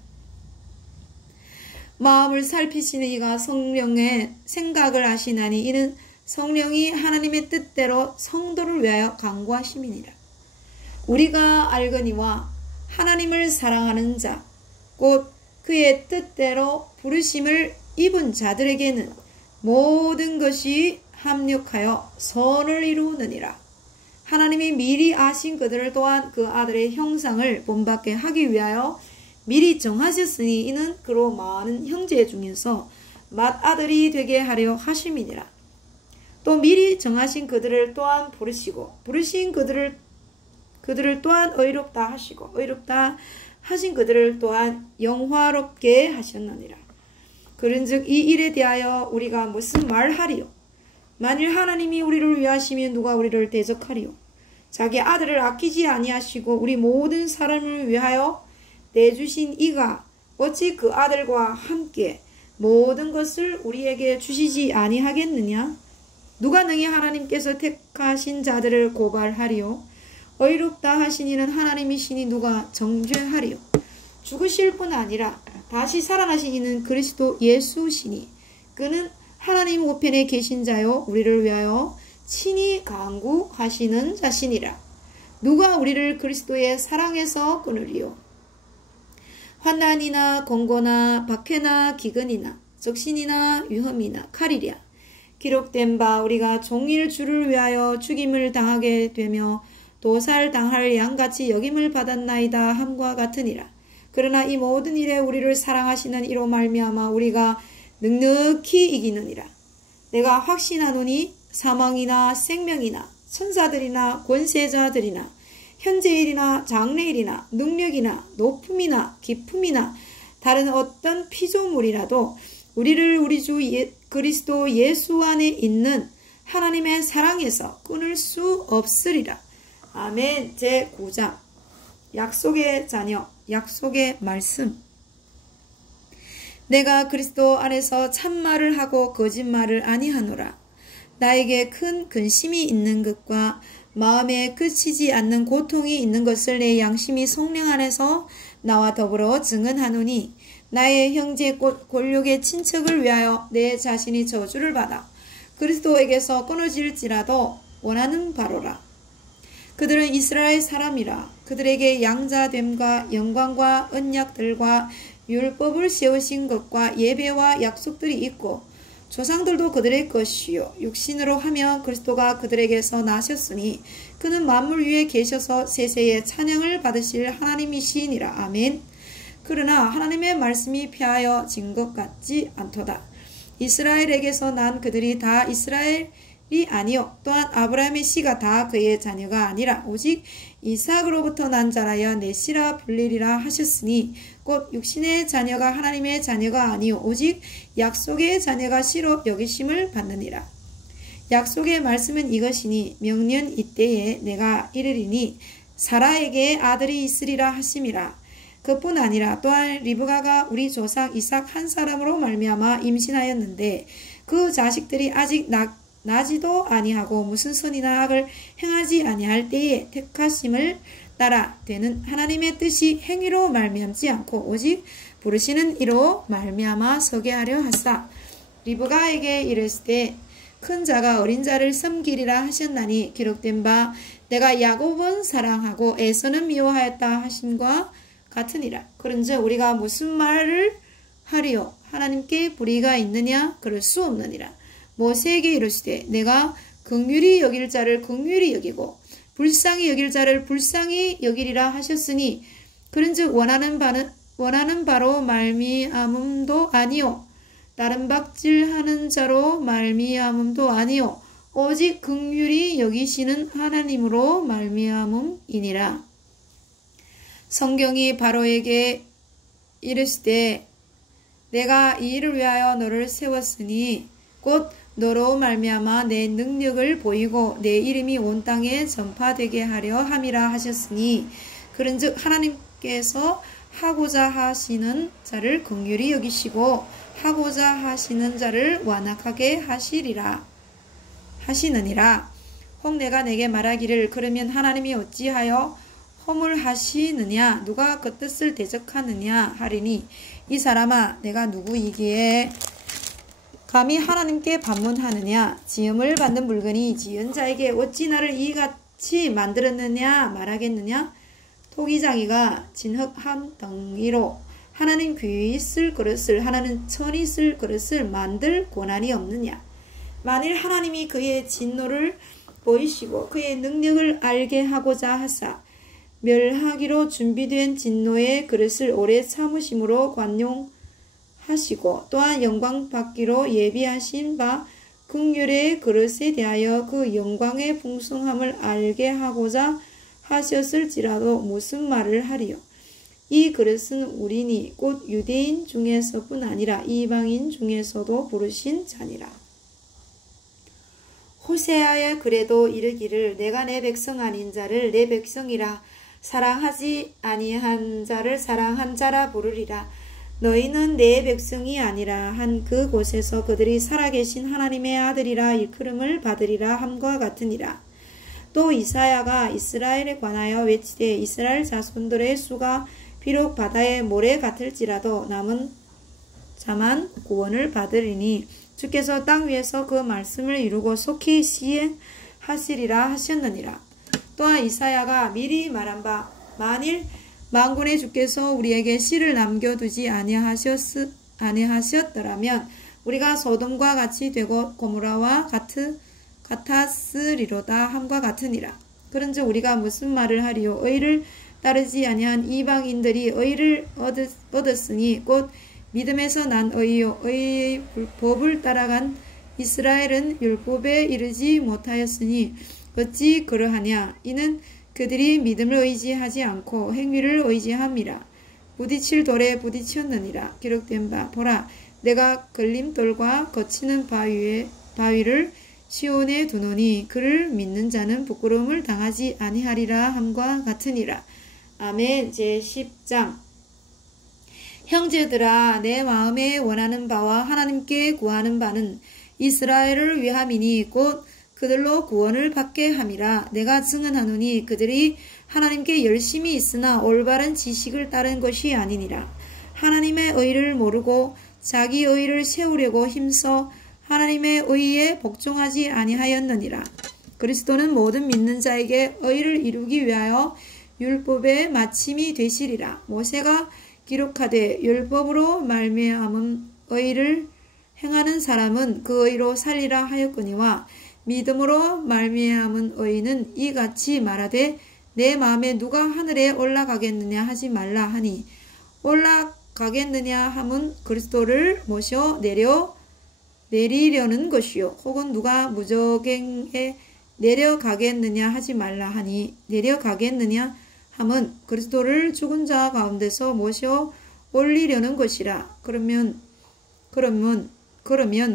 마음을 살피시는 이가 성령의 생각을 아시나니 이는 성령이 하나님의 뜻대로 성도를 위하여 간구하심이니라. 우리가 알거니와 하나님을 사랑하는 자, 곧 그의 뜻대로 부르심을 입은 자들에게는 모든 것이 합력하여 선을 이루느니라. 하나님이 미리 아신 그들을 또한 그 아들의 형상을 본받게 하기 위하여 미리 정하셨으니 이는 그로 많은 형제 중에서 맏아들이 되게 하려 하심이니라. 또 미리 정하신 그들을 또한 부르시고 부르신 그들을 또한 의롭다 하시고 의롭다 하신 그들을 또한 영화롭게 하셨느니라. 그런즉 이 일에 대하여 우리가 무슨 말하리요? 만일 하나님이 우리를 위하시면 누가 우리를 대적하리요? 자기 아들을 아끼지 아니하시고 우리 모든 사람을 위하여 내주신 이가 어찌 그 아들과 함께 모든 것을 우리에게 주시지 아니하겠느냐? 누가 능히 하나님께서 택하신 자들을 고발하리요? 의롭다 하신 이는 하나님이시니 누가 정죄하리요? 죽으실 뿐 아니라 다시 살아나신 이는 그리스도 예수시니 그는 하나님 우편에 계신 자요 우리를 위하여 친히 간구하시는 자시니라. 누가 우리를 그리스도의 사랑에서 끊으리요? 환난이나 권고나 박해나 기근이나 적신이나 위험이나 칼이랴. 기록된 바 우리가 종일 주를 위하여 죽임을 당하게 되며 도살당할 양같이 여김을 받았나이다 함과 같으니라. 그러나 이 모든 일에 우리를 사랑하시는 이로 말미암아 우리가 넉넉히 이기느니라. 내가 확신하노니 사망이나 생명이나 천사들이나 권세자들이나 현재일이나 장래일이나 능력이나 높음이나 깊음이나 다른 어떤 피조물이라도 우리를 우리 주 그리스도 예수 안에 있는 하나님의 사랑에서 끊을 수 없으리라. 아멘. 제9장 약속의 자녀, 약속의 말씀. 내가 그리스도 안에서 참말을 하고 거짓말을 아니하노라. 나에게 큰 근심이 있는 것과 마음에 그치지 않는 고통이 있는 것을 내 양심이 성령 안에서 나와 더불어 증언하노니 나의 형제 골육의 친척을 위하여 내 자신이 저주를 받아 그리스도에게서 끊어질지라도 원하는 바로라. 그들은 이스라엘 사람이라. 그들에게 양자됨과 영광과 언약들과 율법을 세우신 것과 예배와 약속들이 있고 조상들도 그들의 것이요 육신으로 하면 그리스도가 그들에게서 나셨으니 그는 만물 위에 계셔서 세세의 찬양을 받으실 하나님이시니라. 아멘. 그러나 하나님의 말씀이 폐하여진 것 같지 않도다. 이스라엘에게서 난 그들이 다 이스라엘이 아니요 또한 아브라함의 씨가 다 그의 자녀가 아니라 오직 이삭으로부터 난 자라야 내 씨라 불리리라 하셨으니 곧 육신의 자녀가 하나님의 자녀가 아니요 오직 약속의 자녀가 씨로 여기심을 받느니라. 약속의 말씀은 이것이니 명년 이때에 내가 이르리니 사라에게 아들이 있으리라 하심이라. 그뿐 아니라 또한 리브가가 우리 조상 이삭 한 사람으로 말미암아 임신하였는데 그 자식들이 아직 나지도 아니하고 무슨 선이나 악을 행하지 아니할 때에 택하심을 따라 되는 하나님의 뜻이 행위로 말미암지 않고 오직 부르시는 이로 말미암아 서게 하려 하사 리브가에게 이르시되 큰 자가 어린 자를 섬기리라 하셨나니 기록된 바 내가 야곱은 사랑하고 에서는 미워하였다 하심과 같으니라. 그런즉 우리가 무슨 말을 하리요? 하나님께 불의가 있느냐? 그럴 수 없느니라. 모세에게 이르시되 내가 긍휼히 여길 자를 긍휼히 여기고 불쌍히 여길 자를 불쌍히 여기리라 하셨으니 그런즉 원하는 바로 말미암음도 아니요 다른 박질하는 자로 말미암음도 아니요 오직 긍휼히 여기시는 하나님으로 말미암음이니라. 성경이 바로에게 이르시되 내가 이 일을 위하여 너를 세웠으니 곧 너로 말미암아 내 능력을 보이고 내 이름이 온 땅에 전파되게 하려 함이라 하셨으니 그런즉 하나님께서 하고자 하시는 자를 긍휼히 여기시고 하고자 하시는 자를 완악하게 하시느니라. 혹 내가 내게 말하기를 그러면 하나님이 어찌하여 허물하시느냐 누가 그 뜻을 대적하느냐 하리니 이 사람아 내가 누구이기에 감히 하나님께 반문하느냐. 지음을 받는 물건이 지은 자에게 어찌 나를 이같이 만들었느냐 말하겠느냐. 토기장이가 진흙 한 덩이로 하나는 귀히 쓸 그릇을 하나는 천이 쓸 그릇을 만들 권한이 없느냐. 만일 하나님이 그의 진노를 보이시고 그의 능력을 알게 하고자 하사 멸하기로 준비된 진노의 그릇을 오래 참으심으로 관용하시고 또한 영광 받기로 예비하신 바 긍휼의 그릇에 대하여 그 영광의 풍성함을 알게 하고자 하셨을지라도 무슨 말을 하리요. 이 그릇은 우리니 곧 유대인 중에서뿐 아니라 이방인 중에서도 부르신 자니라. 호세아의 글에도 이르기를 내가 내 백성 아닌 자를 내 백성이라 사랑하지 아니한 자를 사랑한 자라 부르리라. 너희는 내 백성이 아니라 한 그곳에서 그들이 살아계신 하나님의 아들이라 일컬음을 받으리라 함과 같으니라. 또 이사야가 이스라엘에 관하여 외치되 이스라엘 자손들의 수가 비록 바다의 모래 같을지라도 남은 자만 구원을 받으리니 주께서 땅 위에서 그 말씀을 이루고 속히 시행하시리라 하셨느니라. 또한 이사야가 미리 말한 바 만일 만군의 주께서 우리에게 씨를 남겨두지 아니하셨더라면 우리가 소돔과 같이 되고 고모라와 같았으리로다 함과 같으니라. 그런즉 우리가 무슨 말을 하리요. 의를 따르지 아니한 이방인들이 의를 얻었으니 곧 믿음에서 난 의요 의의 법을 따라간 이스라엘은 율법에 이르지 못하였으니 어찌 그러하냐. 이는 그들이 믿음을 의지하지 않고 행위를 의지함이라. 부딪힐 돌에 부딪혔느니라. 기록된 바 보라 내가 걸림돌과 거치는 바위를 시온에 두노니 그를 믿는 자는 부끄러움을 당하지 아니하리라 함과 같으니라. 아멘. 제10장 형제들아 내 마음에 원하는 바와 하나님께 구하는 바는 이스라엘을 위함이니 곧 그들로 구원을 받게 함이라. 내가 증언하노니 그들이 하나님께 열심히 있으나 올바른 지식을 따른 것이 아니니라. 하나님의 의를 모르고 자기 의를 세우려고 힘써 하나님의 의에 복종하지 아니하였느니라. 그리스도는 모든 믿는 자에게 의를 이루기 위하여 율법의 마침이 되시리라. 모세가 기록하되 율법으로 말미암은 의를 행하는 사람은 그 의로 살리라 하였거니와 믿음으로 말미암은 의는 이같이 말하되 내 마음에 누가 하늘에 올라가겠느냐 하지 말라 하니 올라가겠느냐 함은 그리스도를 모셔 내리려는 것이요 혹은 누가 무저갱에 내려가겠느냐 하지 말라 하니 내려가겠느냐 함은 그리스도를 죽은 자 가운데서 모셔 올리려는 것이라. 그러면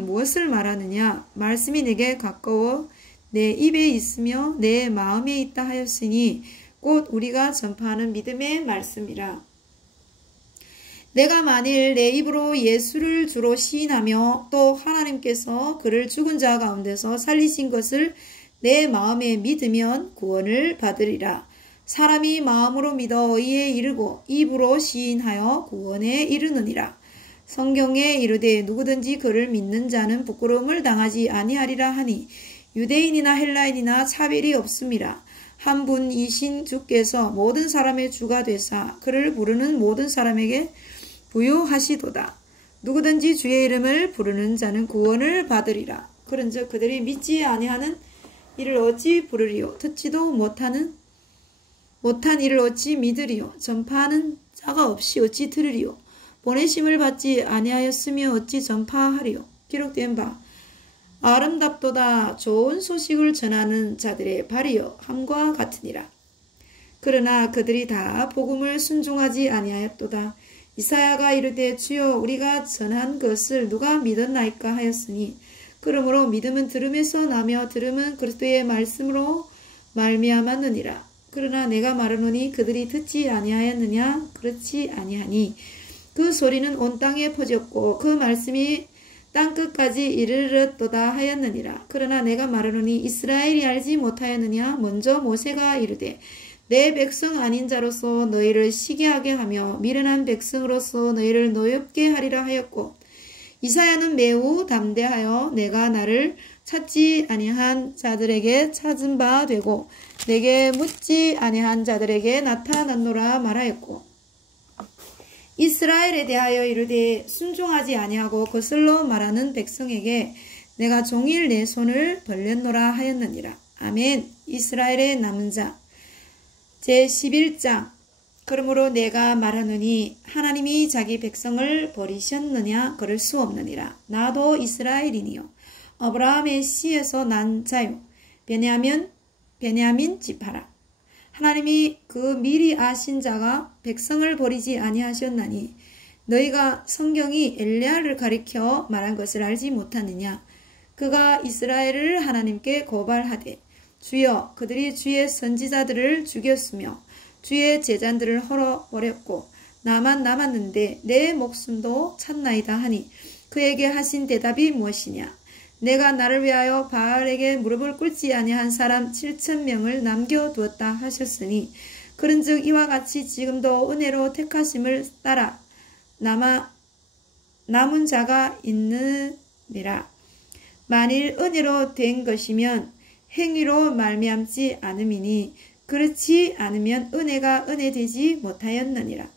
무엇을 말하느냐. 말씀이 내게 가까워 내 입에 있으며 내 마음에 있다 하였으니 곧 우리가 전파하는 믿음의 말씀이라. 내가 만일 내 입으로 예수를 주로 시인하며 또 하나님께서 그를 죽은 자 가운데서 살리신 것을 내 마음에 믿으면 구원을 받으리라. 사람이 마음으로 믿어 의에 이르고 입으로 시인하여 구원에 이르느니라. 성경에 이르되 누구든지 그를 믿는 자는 부끄러움을 당하지 아니하리라 하니 유대인이나 헬라인이나 차별이 없음이라. 한 분이신 주께서 모든 사람의 주가 되사 그를 부르는 모든 사람에게 부요하시도다. 누구든지 주의 이름을 부르는 자는 구원을 받으리라. 그런즉 그들이 믿지 아니하는 이를 어찌 부르리요. 듣지도 못한 이를 어찌 믿으리요. 전파하는 자가 없이 어찌 들으리요. 보내심을 받지 아니하였으며 어찌 전파하리요. 기록된 바 아름답도다 좋은 소식을 전하는 자들의 발이여 함과 같으니라. 그러나 그들이 다 복음을 순종하지 아니하였도다. 이사야가 이르되 주여 우리가 전한 것을 누가 믿었나이까 하였으니 그러므로 믿음은 들음에서 나며 들음은 그리스도의 말씀으로 말미암았느니라. 그러나 내가 말하노니 그들이 듣지 아니하였느냐? 그렇지 아니하니 그 소리는 온 땅에 퍼졌고 그 말씀이 땅끝까지 이르렀도다 하였느니라. 그러나 내가 말하노니 이스라엘이 알지 못하였느냐? 먼저 모세가 이르되 내 백성 아닌 자로서 너희를 시기하게 하며 미련한 백성으로서 너희를 노엽게 하리라 하였고 이사야는 매우 담대하여 내가 나를 찾지 아니한 자들에게 찾은 바 되고 내게 묻지 아니한 자들에게 나타났노라 말하였고 이스라엘에 대하여 이르되 순종하지 아니하고 거슬러 말하는 백성에게 내가 종일 내 손을 벌렸노라 하였느니라. 아멘. 이스라엘의 남은 자 제11장 그러므로 내가 말하노니 하나님이 자기 백성을 버리셨느냐? 그럴 수 없느니라. 나도 이스라엘이니요 아브라함의 씨에서 난 자요 베냐민 지파라. 하나님이 그 미리 아신 자가 백성을 버리지 아니하셨나니 너희가 성경이 엘리야를 가리켜 말한 것을 알지 못하느냐? 그가 이스라엘을 하나님께 고발하되 주여 그들이 주의 선지자들을 죽였으며 주의 제자들을 헐어버렸고 나만 남았는데 내 목숨도 찾나이다 하니 그에게 하신 대답이 무엇이냐? 내가 나를 위하여 바알에게 무릎을 꿇지 아니한 사람 7,000명을 남겨두었다 하셨으니 그런즉 이와 같이 지금도 은혜로 택하심을 따라 남은 자가 있느니라. 만일 은혜로 된 것이면 행위로 말미암지 않음이니 그렇지 않으면 은혜가 은혜되지 못하느니라.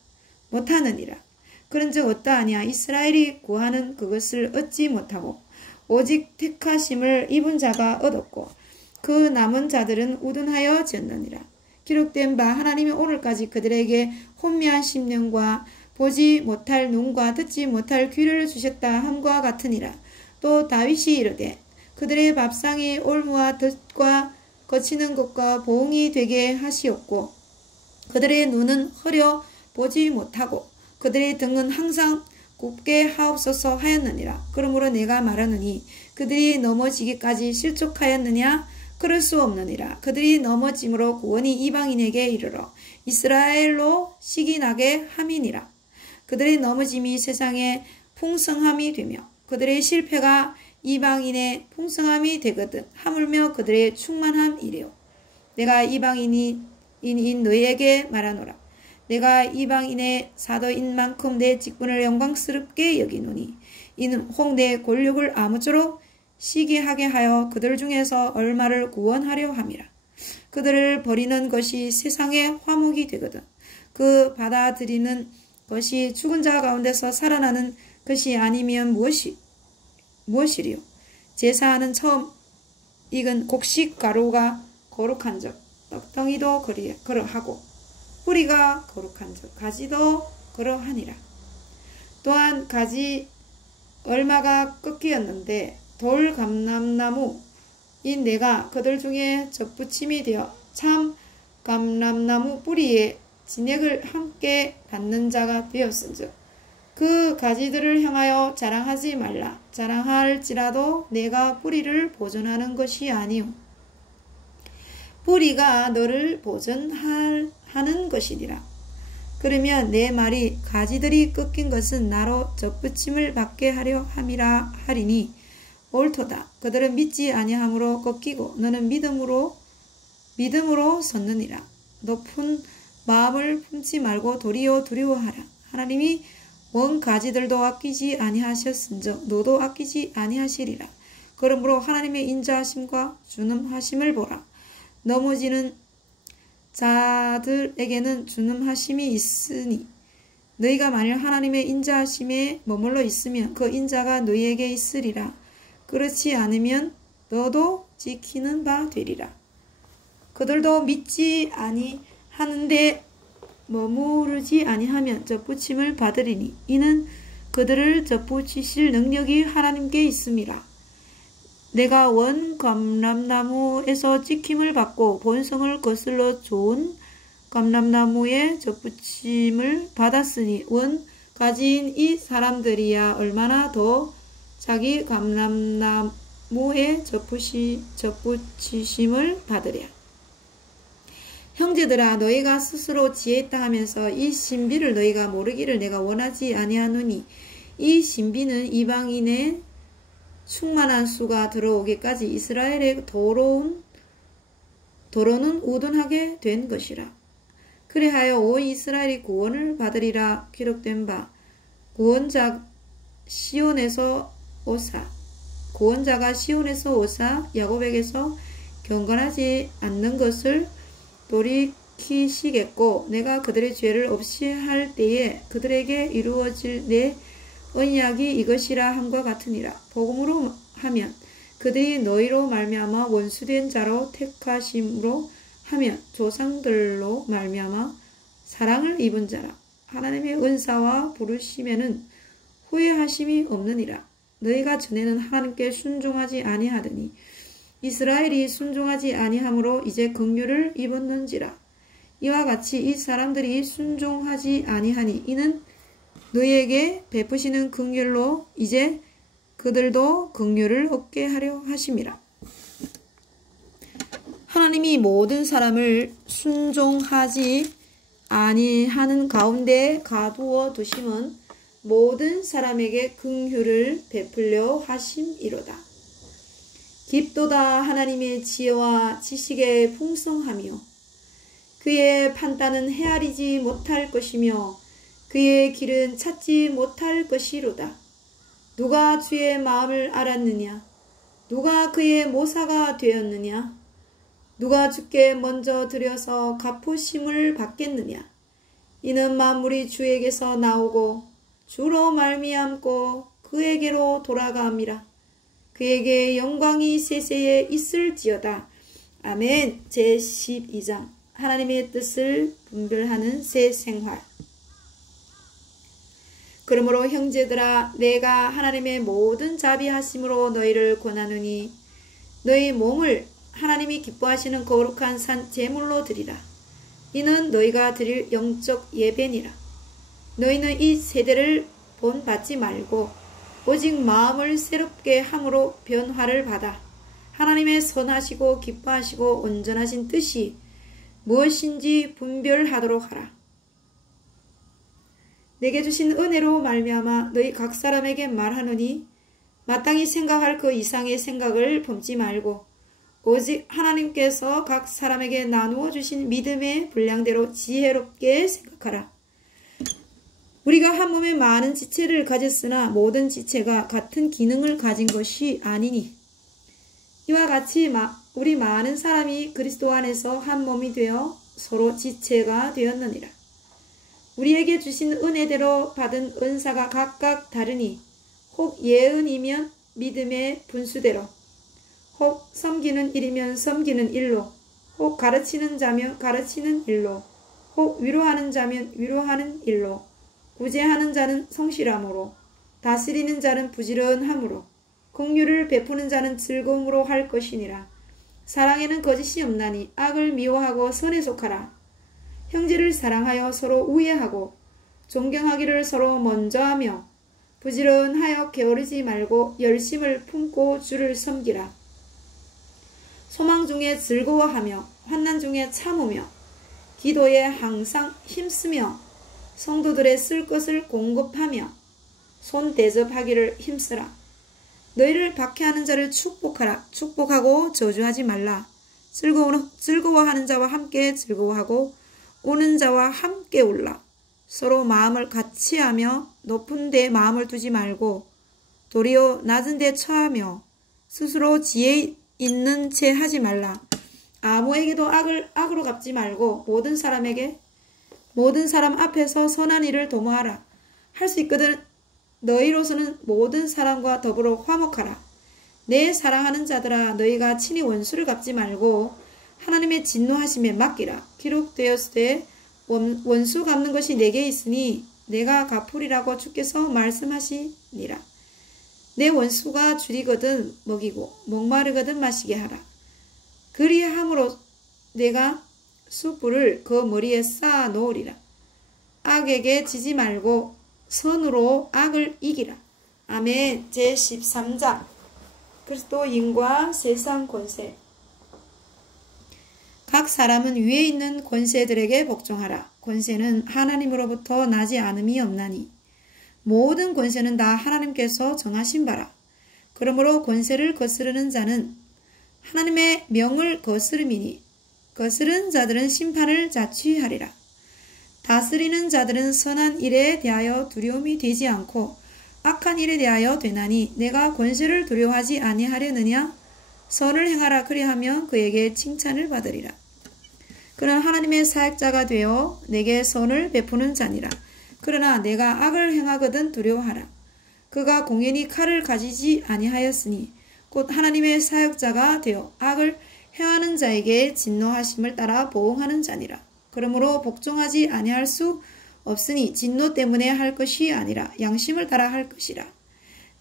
그런즉 어떠하냐? 이스라엘이 구하는 그것을 얻지 못하고 오직 택하심을 입은 자가 얻었고 그 남은 자들은 우둔하여 지었느니라. 기록된 바 하나님이 오늘까지 그들에게 혼미한 심령과 보지 못할 눈과 듣지 못할 귀를 주셨다 함과 같으니라. 또 다윗이 이르되 그들의 밥상이 올무와 덫과 거치는 것과 보응이 되게 하시옵고 그들의 눈은 흐려 보지 못하고 그들의 등은 항상 굽게 하옵소서 하였느니라. 그러므로 내가 말하노니 그들이 넘어지기까지 실족하였느냐? 그럴 수 없느니라. 그들이 넘어짐으로 구원이 이방인에게 이르러 이스라엘로 시기나게 함이니라. 그들의 넘어짐이 세상에 풍성함이 되며 그들의 실패가 이방인의 풍성함이 되거든 하물며 그들의 충만함이래요. 내가 이방인인 너희에게 말하노라. 내가 이방인의 사도인 만큼 내 직분을 영광스럽게 여기노니 이는 혹 내 권력을 아무쪼록 시기하게 하여 그들 중에서 얼마를 구원하려 함이라. 그들을 버리는 것이 세상의 화목이 되거든 그 받아들이는 것이 죽은 자 가운데서 살아나는 것이 아니면 무엇이리요? 제사하는 처음 익은 곡식 가루가 거룩한 적 떡덩이도 그러하고 뿌리가 거룩한 적 가지도 그러하니라. 또한 가지 얼마가 꺾이었는데 돌 감람나무인 내가 그들 중에 접붙임이 되어 참 감람나무 뿌리에 진액을 함께 받는 자가 되었은즉 그 가지들을 향하여 자랑하지 말라. 자랑할지라도 내가 뿌리를 보존하는 것이 아니오 뿌리가 너를 보존하는 것이니라. 그러면 내 말이 가지들이 꺾인 것은 나로 접붙임을 받게 하려 함이라 하리니 옳도다. 그들은 믿지 아니함으로 꺾이고 너는 믿음으로 섰느니라. 높은 마음을 품지 말고 도리어 두려워하라. 하나님이 원 가지들도 아끼지 아니하셨은즉 너도 아끼지 아니하시리라. 그러므로 하나님의 인자하심과 준엄하심을 보라. 넘어지는 자들에게는 준엄하심이 있으니 너희가 만일 하나님의 인자하심에 머물러 있으면 그 인자가 너희에게 있으리라. 그렇지 않으면 너도 지키는 바 되리라. 그들도 믿지 아니하는데 머무르지 아니하면 접붙임을 받으리니 이는 그들을 접붙이실 능력이 하나님께 있음이라. 내가 원 감람나무에서 지킴을 받고 본성을 거슬러 좋은 감람나무에 접붙임을 받았으니 원 가지인 이 사람들이야 얼마나 더 자기 감람나무에 접붙이심을 받으랴. 형제들아 너희가 스스로 지혜 있다 하면서 이 신비를 너희가 모르기를 내가 원하지 아니하노니 이 신비는 이방인의 충만한 수가 들어오기까지 이스라엘의 도로는 우둔하게 된 것이라. 그래하여 온 이스라엘이 구원을 받으리라. 기록된 바 구원자가 시온에서 오사 야곱에게서 경건하지 않는 것을 돌이키시겠고 내가 그들의 죄를 없이 할 때에 그들에게 이루어질 내 언약이 이것이라 함과 같으니라. 복음으로 하면 그들이 너희로 말미암아 원수된 자로 택하심으로 하면 조상들로 말미암아 사랑을 입은 자라. 하나님의 은사와 부르심에는 후회하심이 없느니라. 너희가 전에는 하나님께 순종하지 아니하더니 이스라엘이 순종하지 아니함으로 이제 긍휼을 입었는지라. 이와 같이 이 사람들이 순종하지 아니하니 이는 너희에게 베푸시는 긍휼로 이제 그들도 긍휼을 얻게 하려 하심이라. 하나님이 모든 사람을 순종하지 아니하는 가운데 가두어 두심은 모든 사람에게 긍휼을 베풀려 하심이로다. 깊도다 하나님의 지혜와 지식의 풍성하며 그의 판단은 헤아리지 못할 것이며 그의 길은 찾지 못할 것이로다. 누가 주의 마음을 알았느냐? 누가 그의 모사가 되었느냐? 누가 주께 먼저 들여서 갚으심을 받겠느냐? 이는 만물이 주에게서 나오고 주로 말미암고 그에게로 돌아가함이라. 그에게 영광이 세세에 있을지어다. 아멘. 제12장 하나님의 뜻을 분별하는 새 생활. 그러므로 형제들아 내가 하나님의 모든 자비하심으로 너희를 권하노니 너희 몸을 하나님이 기뻐하시는 거룩한 산 제물로 드리라. 이는 너희가 드릴 영적 예배니라. 너희는 이 세대를 본받지 말고 오직 마음을 새롭게 함으로 변화를 받아 하나님의 선하시고 기뻐하시고 온전하신 뜻이 무엇인지 분별하도록 하라. 내게 주신 은혜로 말미암아 너희 각 사람에게 말하노니 마땅히 생각할 그 이상의 생각을 품지 말고 오직 하나님께서 각 사람에게 나누어 주신 믿음의 분량대로 지혜롭게 생각하라. 우리가 한 몸에 많은 지체를 가졌으나 모든 지체가 같은 기능을 가진 것이 아니니 이와 같이 우리 많은 사람이 그리스도 안에서 한 몸이 되어 서로 지체가 되었느니라. 우리에게 주신 은혜대로 받은 은사가 각각 다르니 혹 예언이면 믿음의 분수대로, 혹 섬기는 일이면 섬기는 일로, 혹 가르치는 자면 가르치는 일로, 혹 위로하는 자면 위로하는 일로, 구제하는 자는 성실함으로, 다스리는 자는 부지런함으로, 긍휼을 베푸는 자는 즐거움으로 할 것이니라. 사랑에는 거짓이 없나니 악을 미워하고 선에 속하라. 형제를 사랑하여 서로 우애하고 존경하기를 서로 먼저 하며 부지런하여 게으르지 말고 열심을 품고 주를 섬기라. 소망 중에 즐거워하며 환난 중에 참으며 기도에 항상 힘쓰며 성도들의 쓸 것을 공급하며 손 대접하기를 힘쓰라. 너희를 박해하는 자를 축복하라. 축복하고 저주하지 말라. 즐거워하는 자와 함께 즐거워하고 우는 자와 함께 울라. 서로 마음을 같이 하며 높은 데 마음을 두지 말고 도리어 낮은 데 처하며 스스로 지혜 있는 채 하지 말라. 아무에게도 악으로 갚지 말고 모든 사람 앞에서 선한 일을 도모하라. 할 수 있거든 너희로서는 모든 사람과 더불어 화목하라. 내 사랑하는 자들아 너희가 친히 원수를 갚지 말고 하나님의 진노하심에 맡기라. 기록되었으되 원수 갚는 것이 내게 있으니 내가 갚으리라고 주께서 말씀하시니라. 내 원수가 줄이거든 먹이고 목마르거든 마시게 하라. 그리함으로 내가 숯불을 그 머리에 쌓아 놓으리라. 악에게 지지 말고 선으로 악을 이기라. 아멘. 제13장 그리스도인과 세상 권세. 각 사람은 위에 있는 권세들에게 복종하라. 권세는 하나님으로부터 나지 않음이 없나니 모든 권세는 다 하나님께서 정하신 바라. 그러므로 권세를 거스르는 자는 하나님의 명을 거스름이니 거스른 자들은 심판을 자취하리라. 다스리는 자들은 선한 일에 대하여 두려움이 되지 않고 악한 일에 대하여 되나니 내가 권세를 두려워하지 아니하려느냐? 선을 행하라. 그리하면 그에게 칭찬을 받으리라. 그는 하나님의 사역자가 되어 내게 선을 베푸는 자니라. 그러나 내가 악을 행하거든 두려워하라. 그가 공연히 칼을 가지지 아니하였으니 곧 하나님의 사역자가 되어 악을 행하는 자에게 진노하심을 따라 보응하는 자니라. 그러므로 복종하지 아니할 수 없으니 진노 때문에 할 것이 아니라 양심을 따라 할 것이라.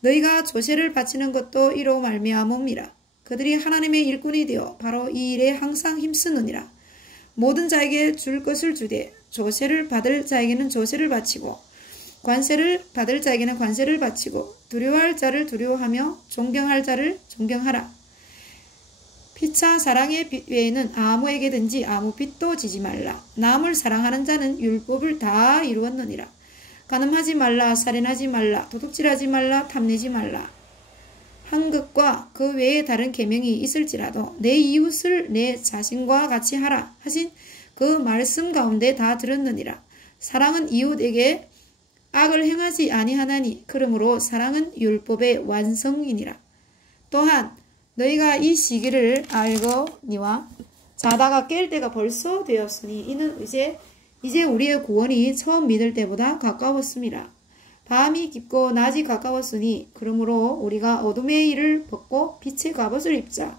너희가 조세를 바치는 것도 이로 말미암음이라. 그들이 하나님의 일꾼이 되어 바로 이 일에 항상 힘쓰느니라. 모든 자에게 줄 것을 주되 조세를 받을 자에게는 조세를 바치고 관세를 받을 자에게는 관세를 바치고 두려워할 자를 두려워하며 존경할 자를 존경하라. 피차 사랑의 빛 외에는 아무에게든지 아무 빚도 지지 말라. 남을 사랑하는 자는 율법을 다 이루었느니라. 간음하지 말라. 살인하지 말라. 도둑질하지 말라. 탐내지 말라. 한 것과 그 외에 다른 계명이 있을지라도 내 이웃을 내 자신과 같이 하라 하신 그 말씀 가운데 다 들었느니라. 사랑은 이웃에게 악을 행하지 아니하나니 그러므로 사랑은 율법의 완성이니라. 또한 너희가 이 시기를 알거니와 자다가 깰 때가 벌써 되었으니 이는 이제 우리의 구원이 처음 믿을 때보다 가까웠습니다. 밤이 깊고 낮이 가까웠으니 그러므로 우리가 어둠의 일을 벗고 빛의 갑옷을 입자.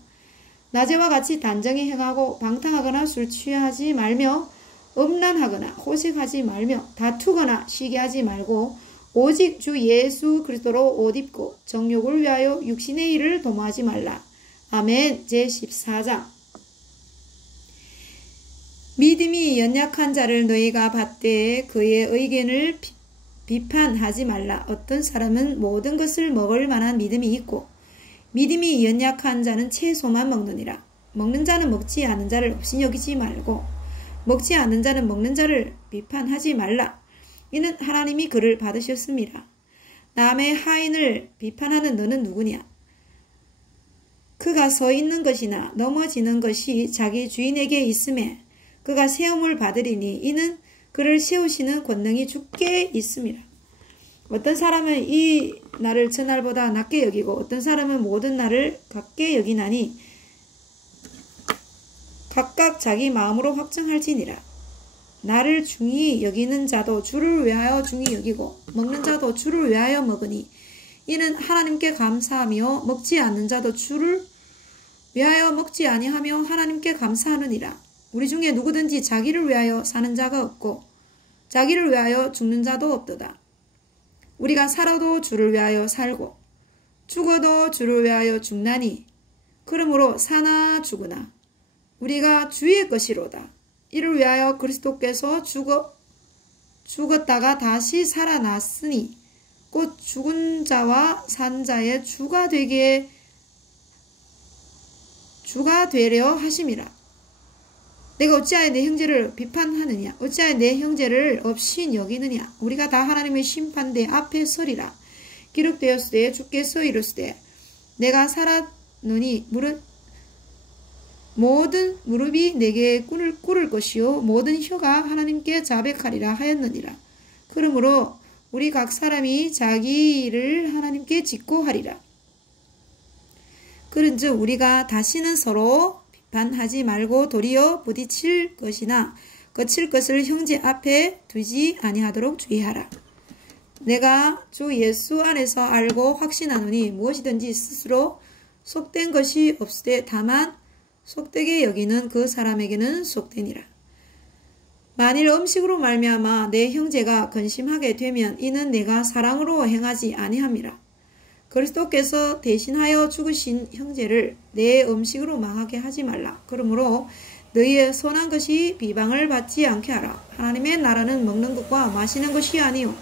낮에와 같이 단정히 행하고 방탕하거나 술 취하지 말며 음란하거나 호색하지 말며 다투거나 시기하지 말고 오직 주 예수 그리스도로 옷 입고 정욕을 위하여 육신의 일을 도모하지 말라. 아멘. 제14장. 믿음이 연약한 자를 너희가 받되 그의 의견을 비판하지 말라. 어떤 사람은 모든 것을 먹을 만한 믿음이 있고 믿음이 연약한 자는 채소만 먹느니라. 먹는 자는 먹지 않은 자를 없이 여기지 말고 먹지 않는 자는 먹는 자를 비판하지 말라. 이는 하나님이 그를 받으셨습니다. 남의 하인을 비판하는 너는 누구냐? 그가 서 있는 것이나 넘어지는 것이 자기 주인에게 있음에 그가 세움을 받으리니 이는 그를 세우시는 권능이 주께 있습니다. 어떤 사람은 이 날을 저날보다 낮게 여기고 어떤 사람은 모든 날을 같게 여기나니 각각 자기 마음으로 확정할지니라. 나를 중히 여기는 자도 주를 위하여 중히 여기고 먹는 자도 주를 위하여 먹으니 이는 하나님께 감사하며 먹지 않는 자도 주를 위하여 먹지 아니하며 하나님께 감사하느니라. 우리 중에 누구든지 자기를 위하여 사는 자가 없고 자기를 위하여 죽는 자도 없도다. 우리가 살아도 주를 위하여 살고 죽어도 주를 위하여 죽나니 그러므로 사나 죽으나 우리가 주의 것이로다. 이를 위하여 그리스도께서 죽었다가 다시 살아났으니 곧 죽은 자와 산 자의 주가 되려 하심이라. 내가 어찌하여 내 형제를 비판하느냐? 어찌하여 내 형제를 없인 여기느냐? 우리가 다 하나님의 심판대 앞에 서리라. 기록되었으되 주께서 이르시되 내가 살았노니 모든 무릎이 내게 꿇을 것이요 모든 혀가 하나님께 자백하리라 하였느니라. 그러므로 우리 각 사람이 자기 일을 하나님께 직고하리라. 그런즉 우리가 다시는 서로 비판하지 말고 도리어 부딪힐 것이나 거칠 것을 형제 앞에 두지 아니하도록 주의하라. 내가 주 예수 안에서 알고 확신하노니 무엇이든지 스스로 속된 것이 없으되 다만 속되게 여기는 그 사람에게는 속되니라. 만일 음식으로 말미암아 내 형제가 근심하게 되면 이는 내가 사랑으로 행하지 아니함이라. 그리스도께서 대신하여 죽으신 형제를 내 음식으로 망하게 하지 말라. 그러므로 너희의 선한 것이 비방을 받지 않게 하라. 하나님의 나라는 먹는 것과 마시는 것이 아니요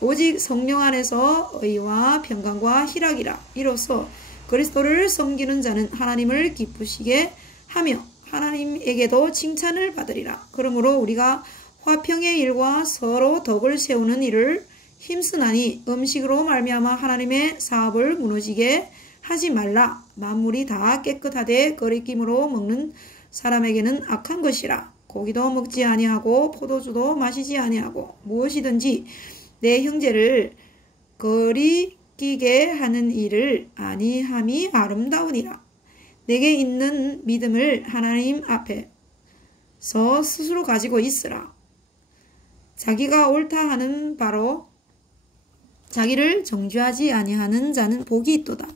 오직 성령 안에서 의와 평강과 희락이라. 이로써 그리스도를 섬기는 자는 하나님을 기쁘시게 하며 하나님에게도 칭찬을 받으리라. 그러므로 우리가 화평의 일과 서로 덕을 세우는 일을 힘쓰나니 음식으로 말미암아 하나님의 사업을 무너지게 하지 말라. 만물이 다 깨끗하되 거리낌으로 먹는 사람에게는 악한 것이라. 고기도 먹지 아니하고 포도주도 마시지 아니하고 무엇이든지 내 형제를 거리끼게 하는 일을 아니함이 아름다우니라. 내게 있는 믿음을 하나님 앞에서 스스로 가지고 있으라. 자기가 옳다 하는 바로 자기를 정죄하지 아니하는 자는 복이 있도다.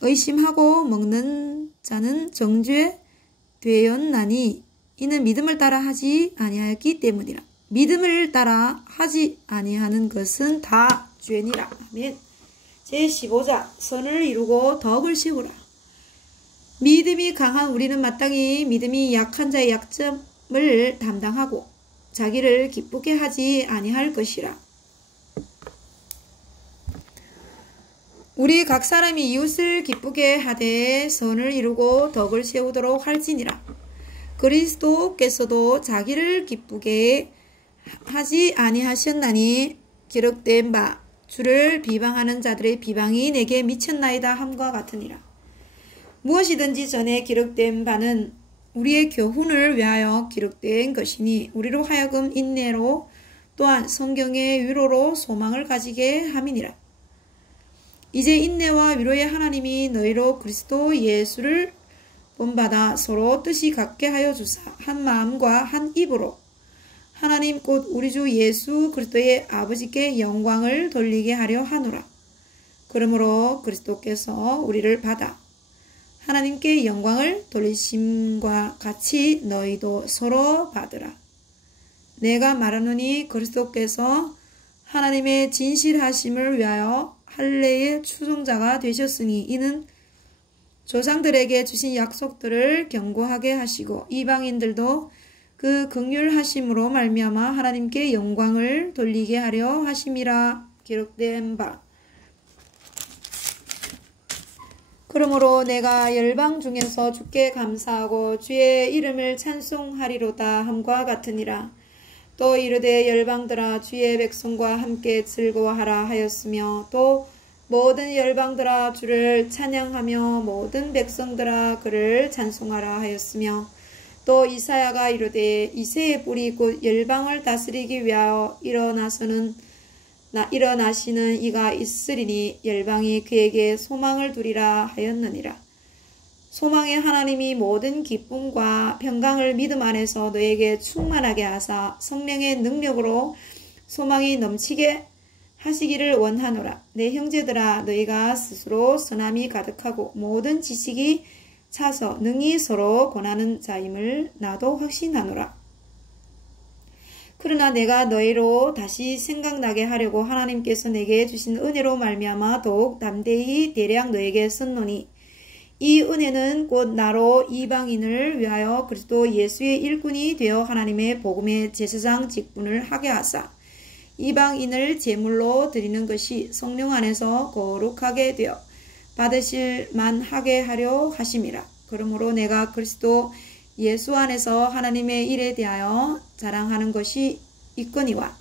의심하고 먹는 자는 정죄되었나니 이는 믿음을 따라 하지 아니하였기 때문이라. 믿음을 따라 하지 아니하는 것은 다 죄니라. 아멘. 제15장 선을 이루고 덕을 세우라. 믿음이 강한 우리는 마땅히 믿음이 약한 자의 약점을 담당하고 자기를 기쁘게 하지 아니할 것이라. 우리 각 사람이 이웃을 기쁘게 하되 선을 이루고 덕을 세우도록 할지니라. 그리스도께서도 자기를 기쁘게 하지 아니하셨나니 기록된 바 주를 비방하는 자들의 비방이 내게 미쳤나이다 함과 같으니라. 무엇이든지 전에 기록된 바는 우리의 교훈을 위하여 기록된 것이니 우리로 하여금 인내로 또한 성경의 위로로 소망을 가지게 함이니라. 이제 인내와 위로의 하나님이 너희로 그리스도 예수를 본받아 서로 뜻이 같게 하여 주사 한 마음과 한 입으로 하나님 곧 우리 주 예수 그리스도의 아버지께 영광을 돌리게 하려 하노라. 그러므로 그리스도께서 우리를 받아 하나님께 영광을 돌리심과 같이 너희도 서로 받으라. 내가 말하노니 그리스도께서 하나님의 진실하심을 위하여 할례의 추종자가 되셨으니 이는 조상들에게 주신 약속들을 견고하게 하시고 이방인들도 그 긍휼하심으로 말미암아 하나님께 영광을 돌리게 하려 하심이라. 기록된 바. 그러므로 내가 열방 중에서 주께 감사하고 주의 이름을 찬송하리로다 함과 같으니라. 또 이르되 열방들아 주의 백성과 함께 즐거워하라 하였으며 또 모든 열방들아 주를 찬양하며 모든 백성들아 그를 찬송하라 하였으며 또 이사야가 이르되 이새의 뿌리 곧 열방을 다스리기 위하여 일어나시는 이가 있으리니 열방이 그에게 소망을 두리라 하였느니라. 소망의 하나님이 모든 기쁨과 평강을 믿음 안에서 너에게 충만하게 하사 성령의 능력으로 소망이 넘치게 하시기를 원하노라. 내 형제들아 너희가 스스로 선함이 가득하고 모든 지식이 차서 능히 서로 권하는 자임을 나도 확신하노라. 그러나 내가 너희로 다시 생각나게 하려고 하나님께서 내게 주신 은혜로 말미암아 더욱 담대히 대략 너에게 썼노니 이 은혜는 곧 나로 이방인을 위하여 그리스도 예수의 일꾼이 되어 하나님의 복음의 제사장 직분을 하게 하사 이방인을 제물로 드리는 것이 성령 안에서 거룩하게 되어 받으실 만하게 하려 하심이라. 그러므로 내가 그리스도 예수 안에서 하나님의 일에 대하여 자랑하는 것이 있거니와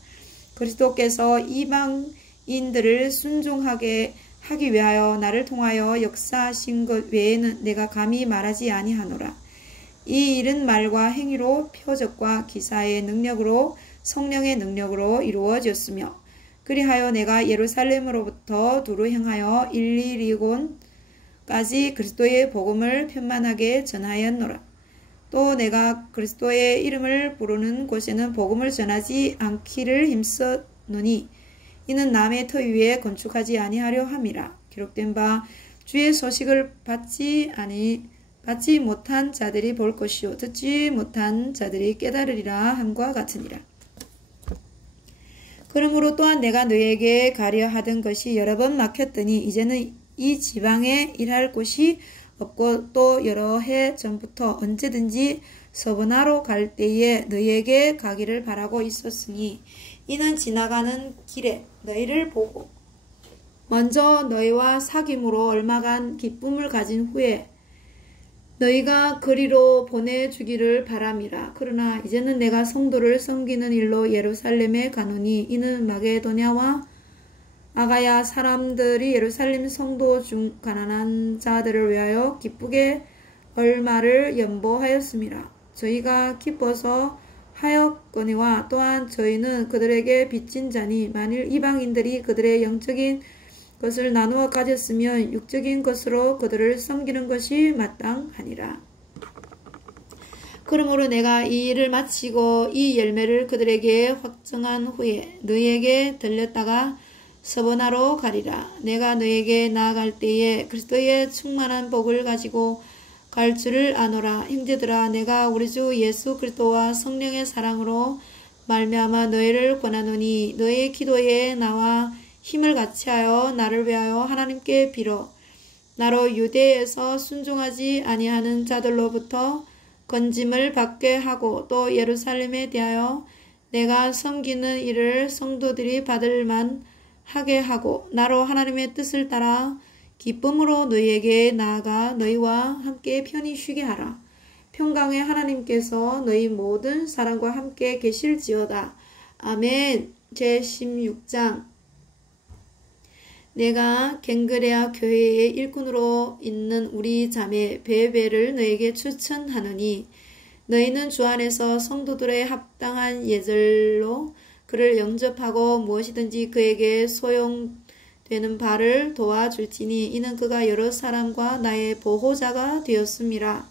그리스도께서 이방인들을 순종하게 하기 위하여 나를 통하여 역사하신 것 외에는 내가 감히 말하지 아니하노라. 이 일은 말과 행위로 표적과 기사의 능력으로 성령의 능력으로 이루어졌으며 그리하여 내가 예루살렘으로부터 두루 향하여 일리리곤까지 그리스도의 복음을 편만하게 전하였노라. 또 내가 그리스도의 이름을 부르는 곳에는 복음을 전하지 않기를 힘썼노니 이는 남의 터 위에 건축하지 아니하려 함이라. 기록된 바 주의 소식을 받지 못한 자들이 볼 것이요 듣지 못한 자들이 깨달으리라 함과 같으니라. 그러므로 또한 내가 너에게 가려 하던 것이 여러 번 막혔더니 이제는 이 지방에 일할 곳이 없고 또 여러 해 전부터 언제든지 서브나로 갈 때에 너희에게 가기를 바라고 있었으니 이는 지나가는 길에 너희를 보고 먼저 너희와 사귐으로 얼마간 기쁨을 가진 후에 너희가 그리로 보내주기를 바람이라. 그러나 이제는 내가 성도를 섬기는 일로 예루살렘에 가노니 이는 마게도냐와 아가야 사람들이 예루살렘 성도 중 가난한 자들을 위하여 기쁘게 얼마를 연보하였음이라. 저희가 기뻐서 하였거니와 또한 저희는 그들에게 빚진 자니 만일 이방인들이 그들의 영적인 것을 나누어 가졌으면 육적인 것으로 그들을 섬기는 것이 마땅하니라. 그러므로 내가 이 일을 마치고 이 열매를 그들에게 확정한 후에 너희에게 들렸다가 서번하러 가리라. 내가 너희에게 나아갈 때에 그리스도의 충만한 복을 가지고 갈 줄을 아노라. 형제들아, 내가 우리 주 예수 그리스도와 성령의 사랑으로 말미암아 너희를 권하노니 너희의 기도에 나와 힘을 같이하여 나를 위하여 하나님께 빌어 나로 유대에서 순종하지 아니하는 자들로부터 건짐을 받게 하고 또 예루살렘에 대하여 내가 섬기는 일을 성도들이 받을 만하게 하고 나로 하나님의 뜻을 따라 기쁨으로 너희에게 나아가 너희와 함께 편히 쉬게 하라. 평강의 하나님께서 너희 모든 사람과 함께 계실지어다. 아멘. 제16장. 내가 갱그레아 교회의 일꾼으로 있는 우리 자매 베베를 너에게 추천하노니 너희는 주 안에서 성도들의 합당한 예절로 그를 영접하고 무엇이든지 그에게 소용되는 바를 도와줄지니 이는 그가 여러 사람과 나의 보호자가 되었음이라.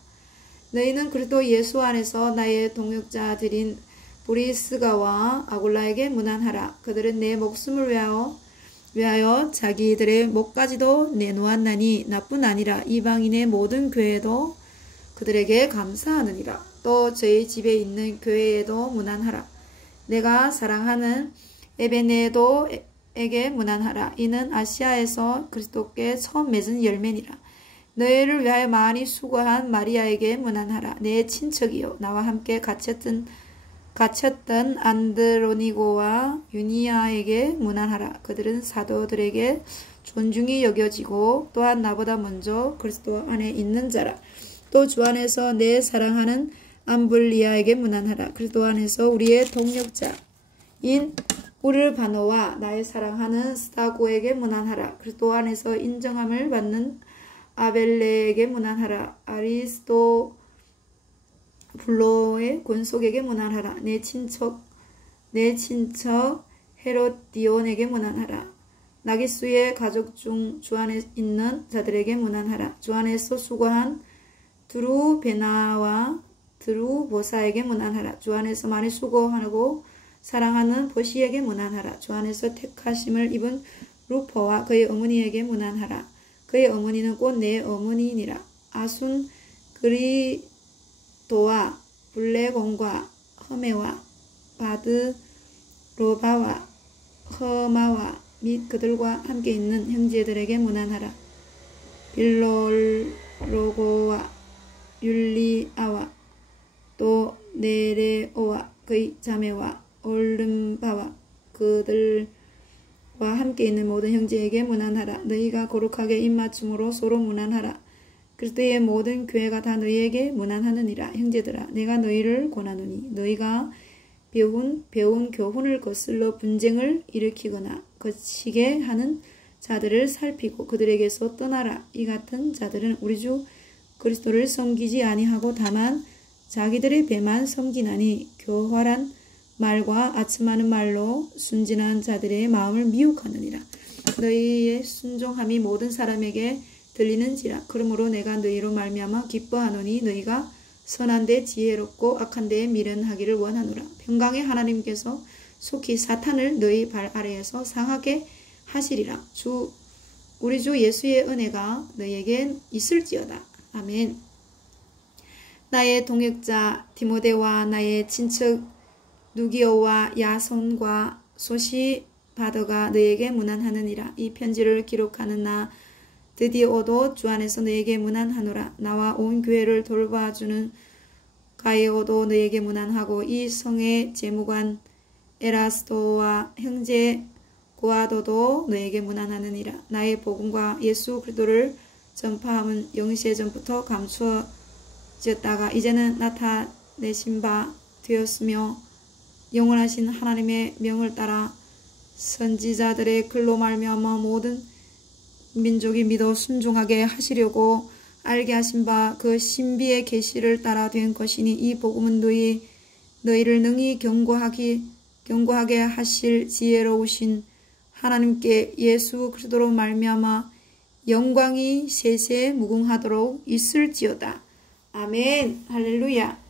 너희는 그리스도 예수 안에서 나의 동역자들인 브리스가와 아굴라에게 문안하라. 그들은 내 목숨을 위하여 자기들의 목까지도 내놓았나니 나뿐 아니라 이방인의 모든 교회도 그들에게 감사하느니라. 또 저희 집에 있는 교회에도 문안하라. 내가 사랑하는 에베네도에게 문안하라. 이는 아시아에서 그리스도께 처음 맺은 열매니라. 너희를 위하여 많이 수고한 마리아에게 문안하라. 내 친척이요 나와 함께 갇혔던 안드로니고와 유니아에게 문안하라. 그들은 사도들에게 존중이 여겨지고 또한 나보다 먼저 그리스도 안에 있는 자라. 또 주 안에서 내 사랑하는 암블리아에게 문안하라. 그리스도 안에서 우리의 동역자인 우르바노와 나의 사랑하는 스타고에게 문안하라. 그리스도 안에서 인정함을 받는 아벨레에게 문안하라. 블로의 권속에게 문안하라. 내 친척 헤로디온에게 문안하라. 나기수의 가족 중 주 안에 있는 자들에게 문안하라. 주 안에서 수고한 드루베나와 드루보사에게 문안하라. 주 안에서 많이 수고하고 사랑하는 보시에게 문안하라. 주 안에서 택하심을 입은 루퍼와 그의 어머니에게 문안하라. 그의 어머니는 곧 내 어머니니라. 아순 그리도와 블레곤과 허메와 바드로바와 허마와 및 그들과 함께 있는 형제들에게 문안하라. 빌로로고와 율리아와 또 네레오와 그의 자매와 올름바와 그들과 함께 있는 모든 형제에게 문안하라. 너희가 거룩하게 입맞춤으로 서로 문안하라. 그리스도의 모든 교회가 다 너희에게 문안하느니라. 형제들아, 내가 너희를 권하노니 너희가 배운 교훈을 거슬러 분쟁을 일으키거나 거치게 하는 자들을 살피고 그들에게서 떠나라. 이 같은 자들은 우리 주 그리스도를 섬기지 아니하고 다만 자기들의 배만 섬기나니 교활한 말과 아첨하는 말로 순진한 자들의 마음을 미혹하느니라. 너희의 순종함이 모든 사람에게 들리는지라. 그러므로 내가 너희로 말미암아 기뻐하노니 너희가 선한데 지혜롭고 악한데 미련하기를 원하노라. 평강의 하나님께서 속히 사탄을 너희 발 아래에서 상하게 하시리라. 우리 주 예수의 은혜가 너희에게 있을지어다. 아멘. 나의 동역자 디모데와 나의 친척 누기오와 야손과 소시바더가 너희에게 문안하느니라. 이 편지를 기록하는 나 드디어도 주 안에서 너에게 문안하노라. 나와 온 교회를 돌봐주는 가이오도 너에게 문안하고 이 성의 재무관 에라스도와 형제 고아도도 너에게 문안하느니라. 나의 복음과 예수 그리스도를 전파함은 영세 전부터 감추어 지었다가 이제는 나타내신 바 되었으며 영원하신 하나님의 명을 따라 선지자들의 글로 말미암아 모든 민족이 믿어 순종하게 하시려고 알게 하신 바 그 신비의 계시를 따라 된 것이니 이 복음은 너희를 능히 견고하게 하실 지혜로우신 하나님께 예수 그리스도로 말미암아 영광이 세세 무궁하도록 있을지어다. 아멘. 할렐루야.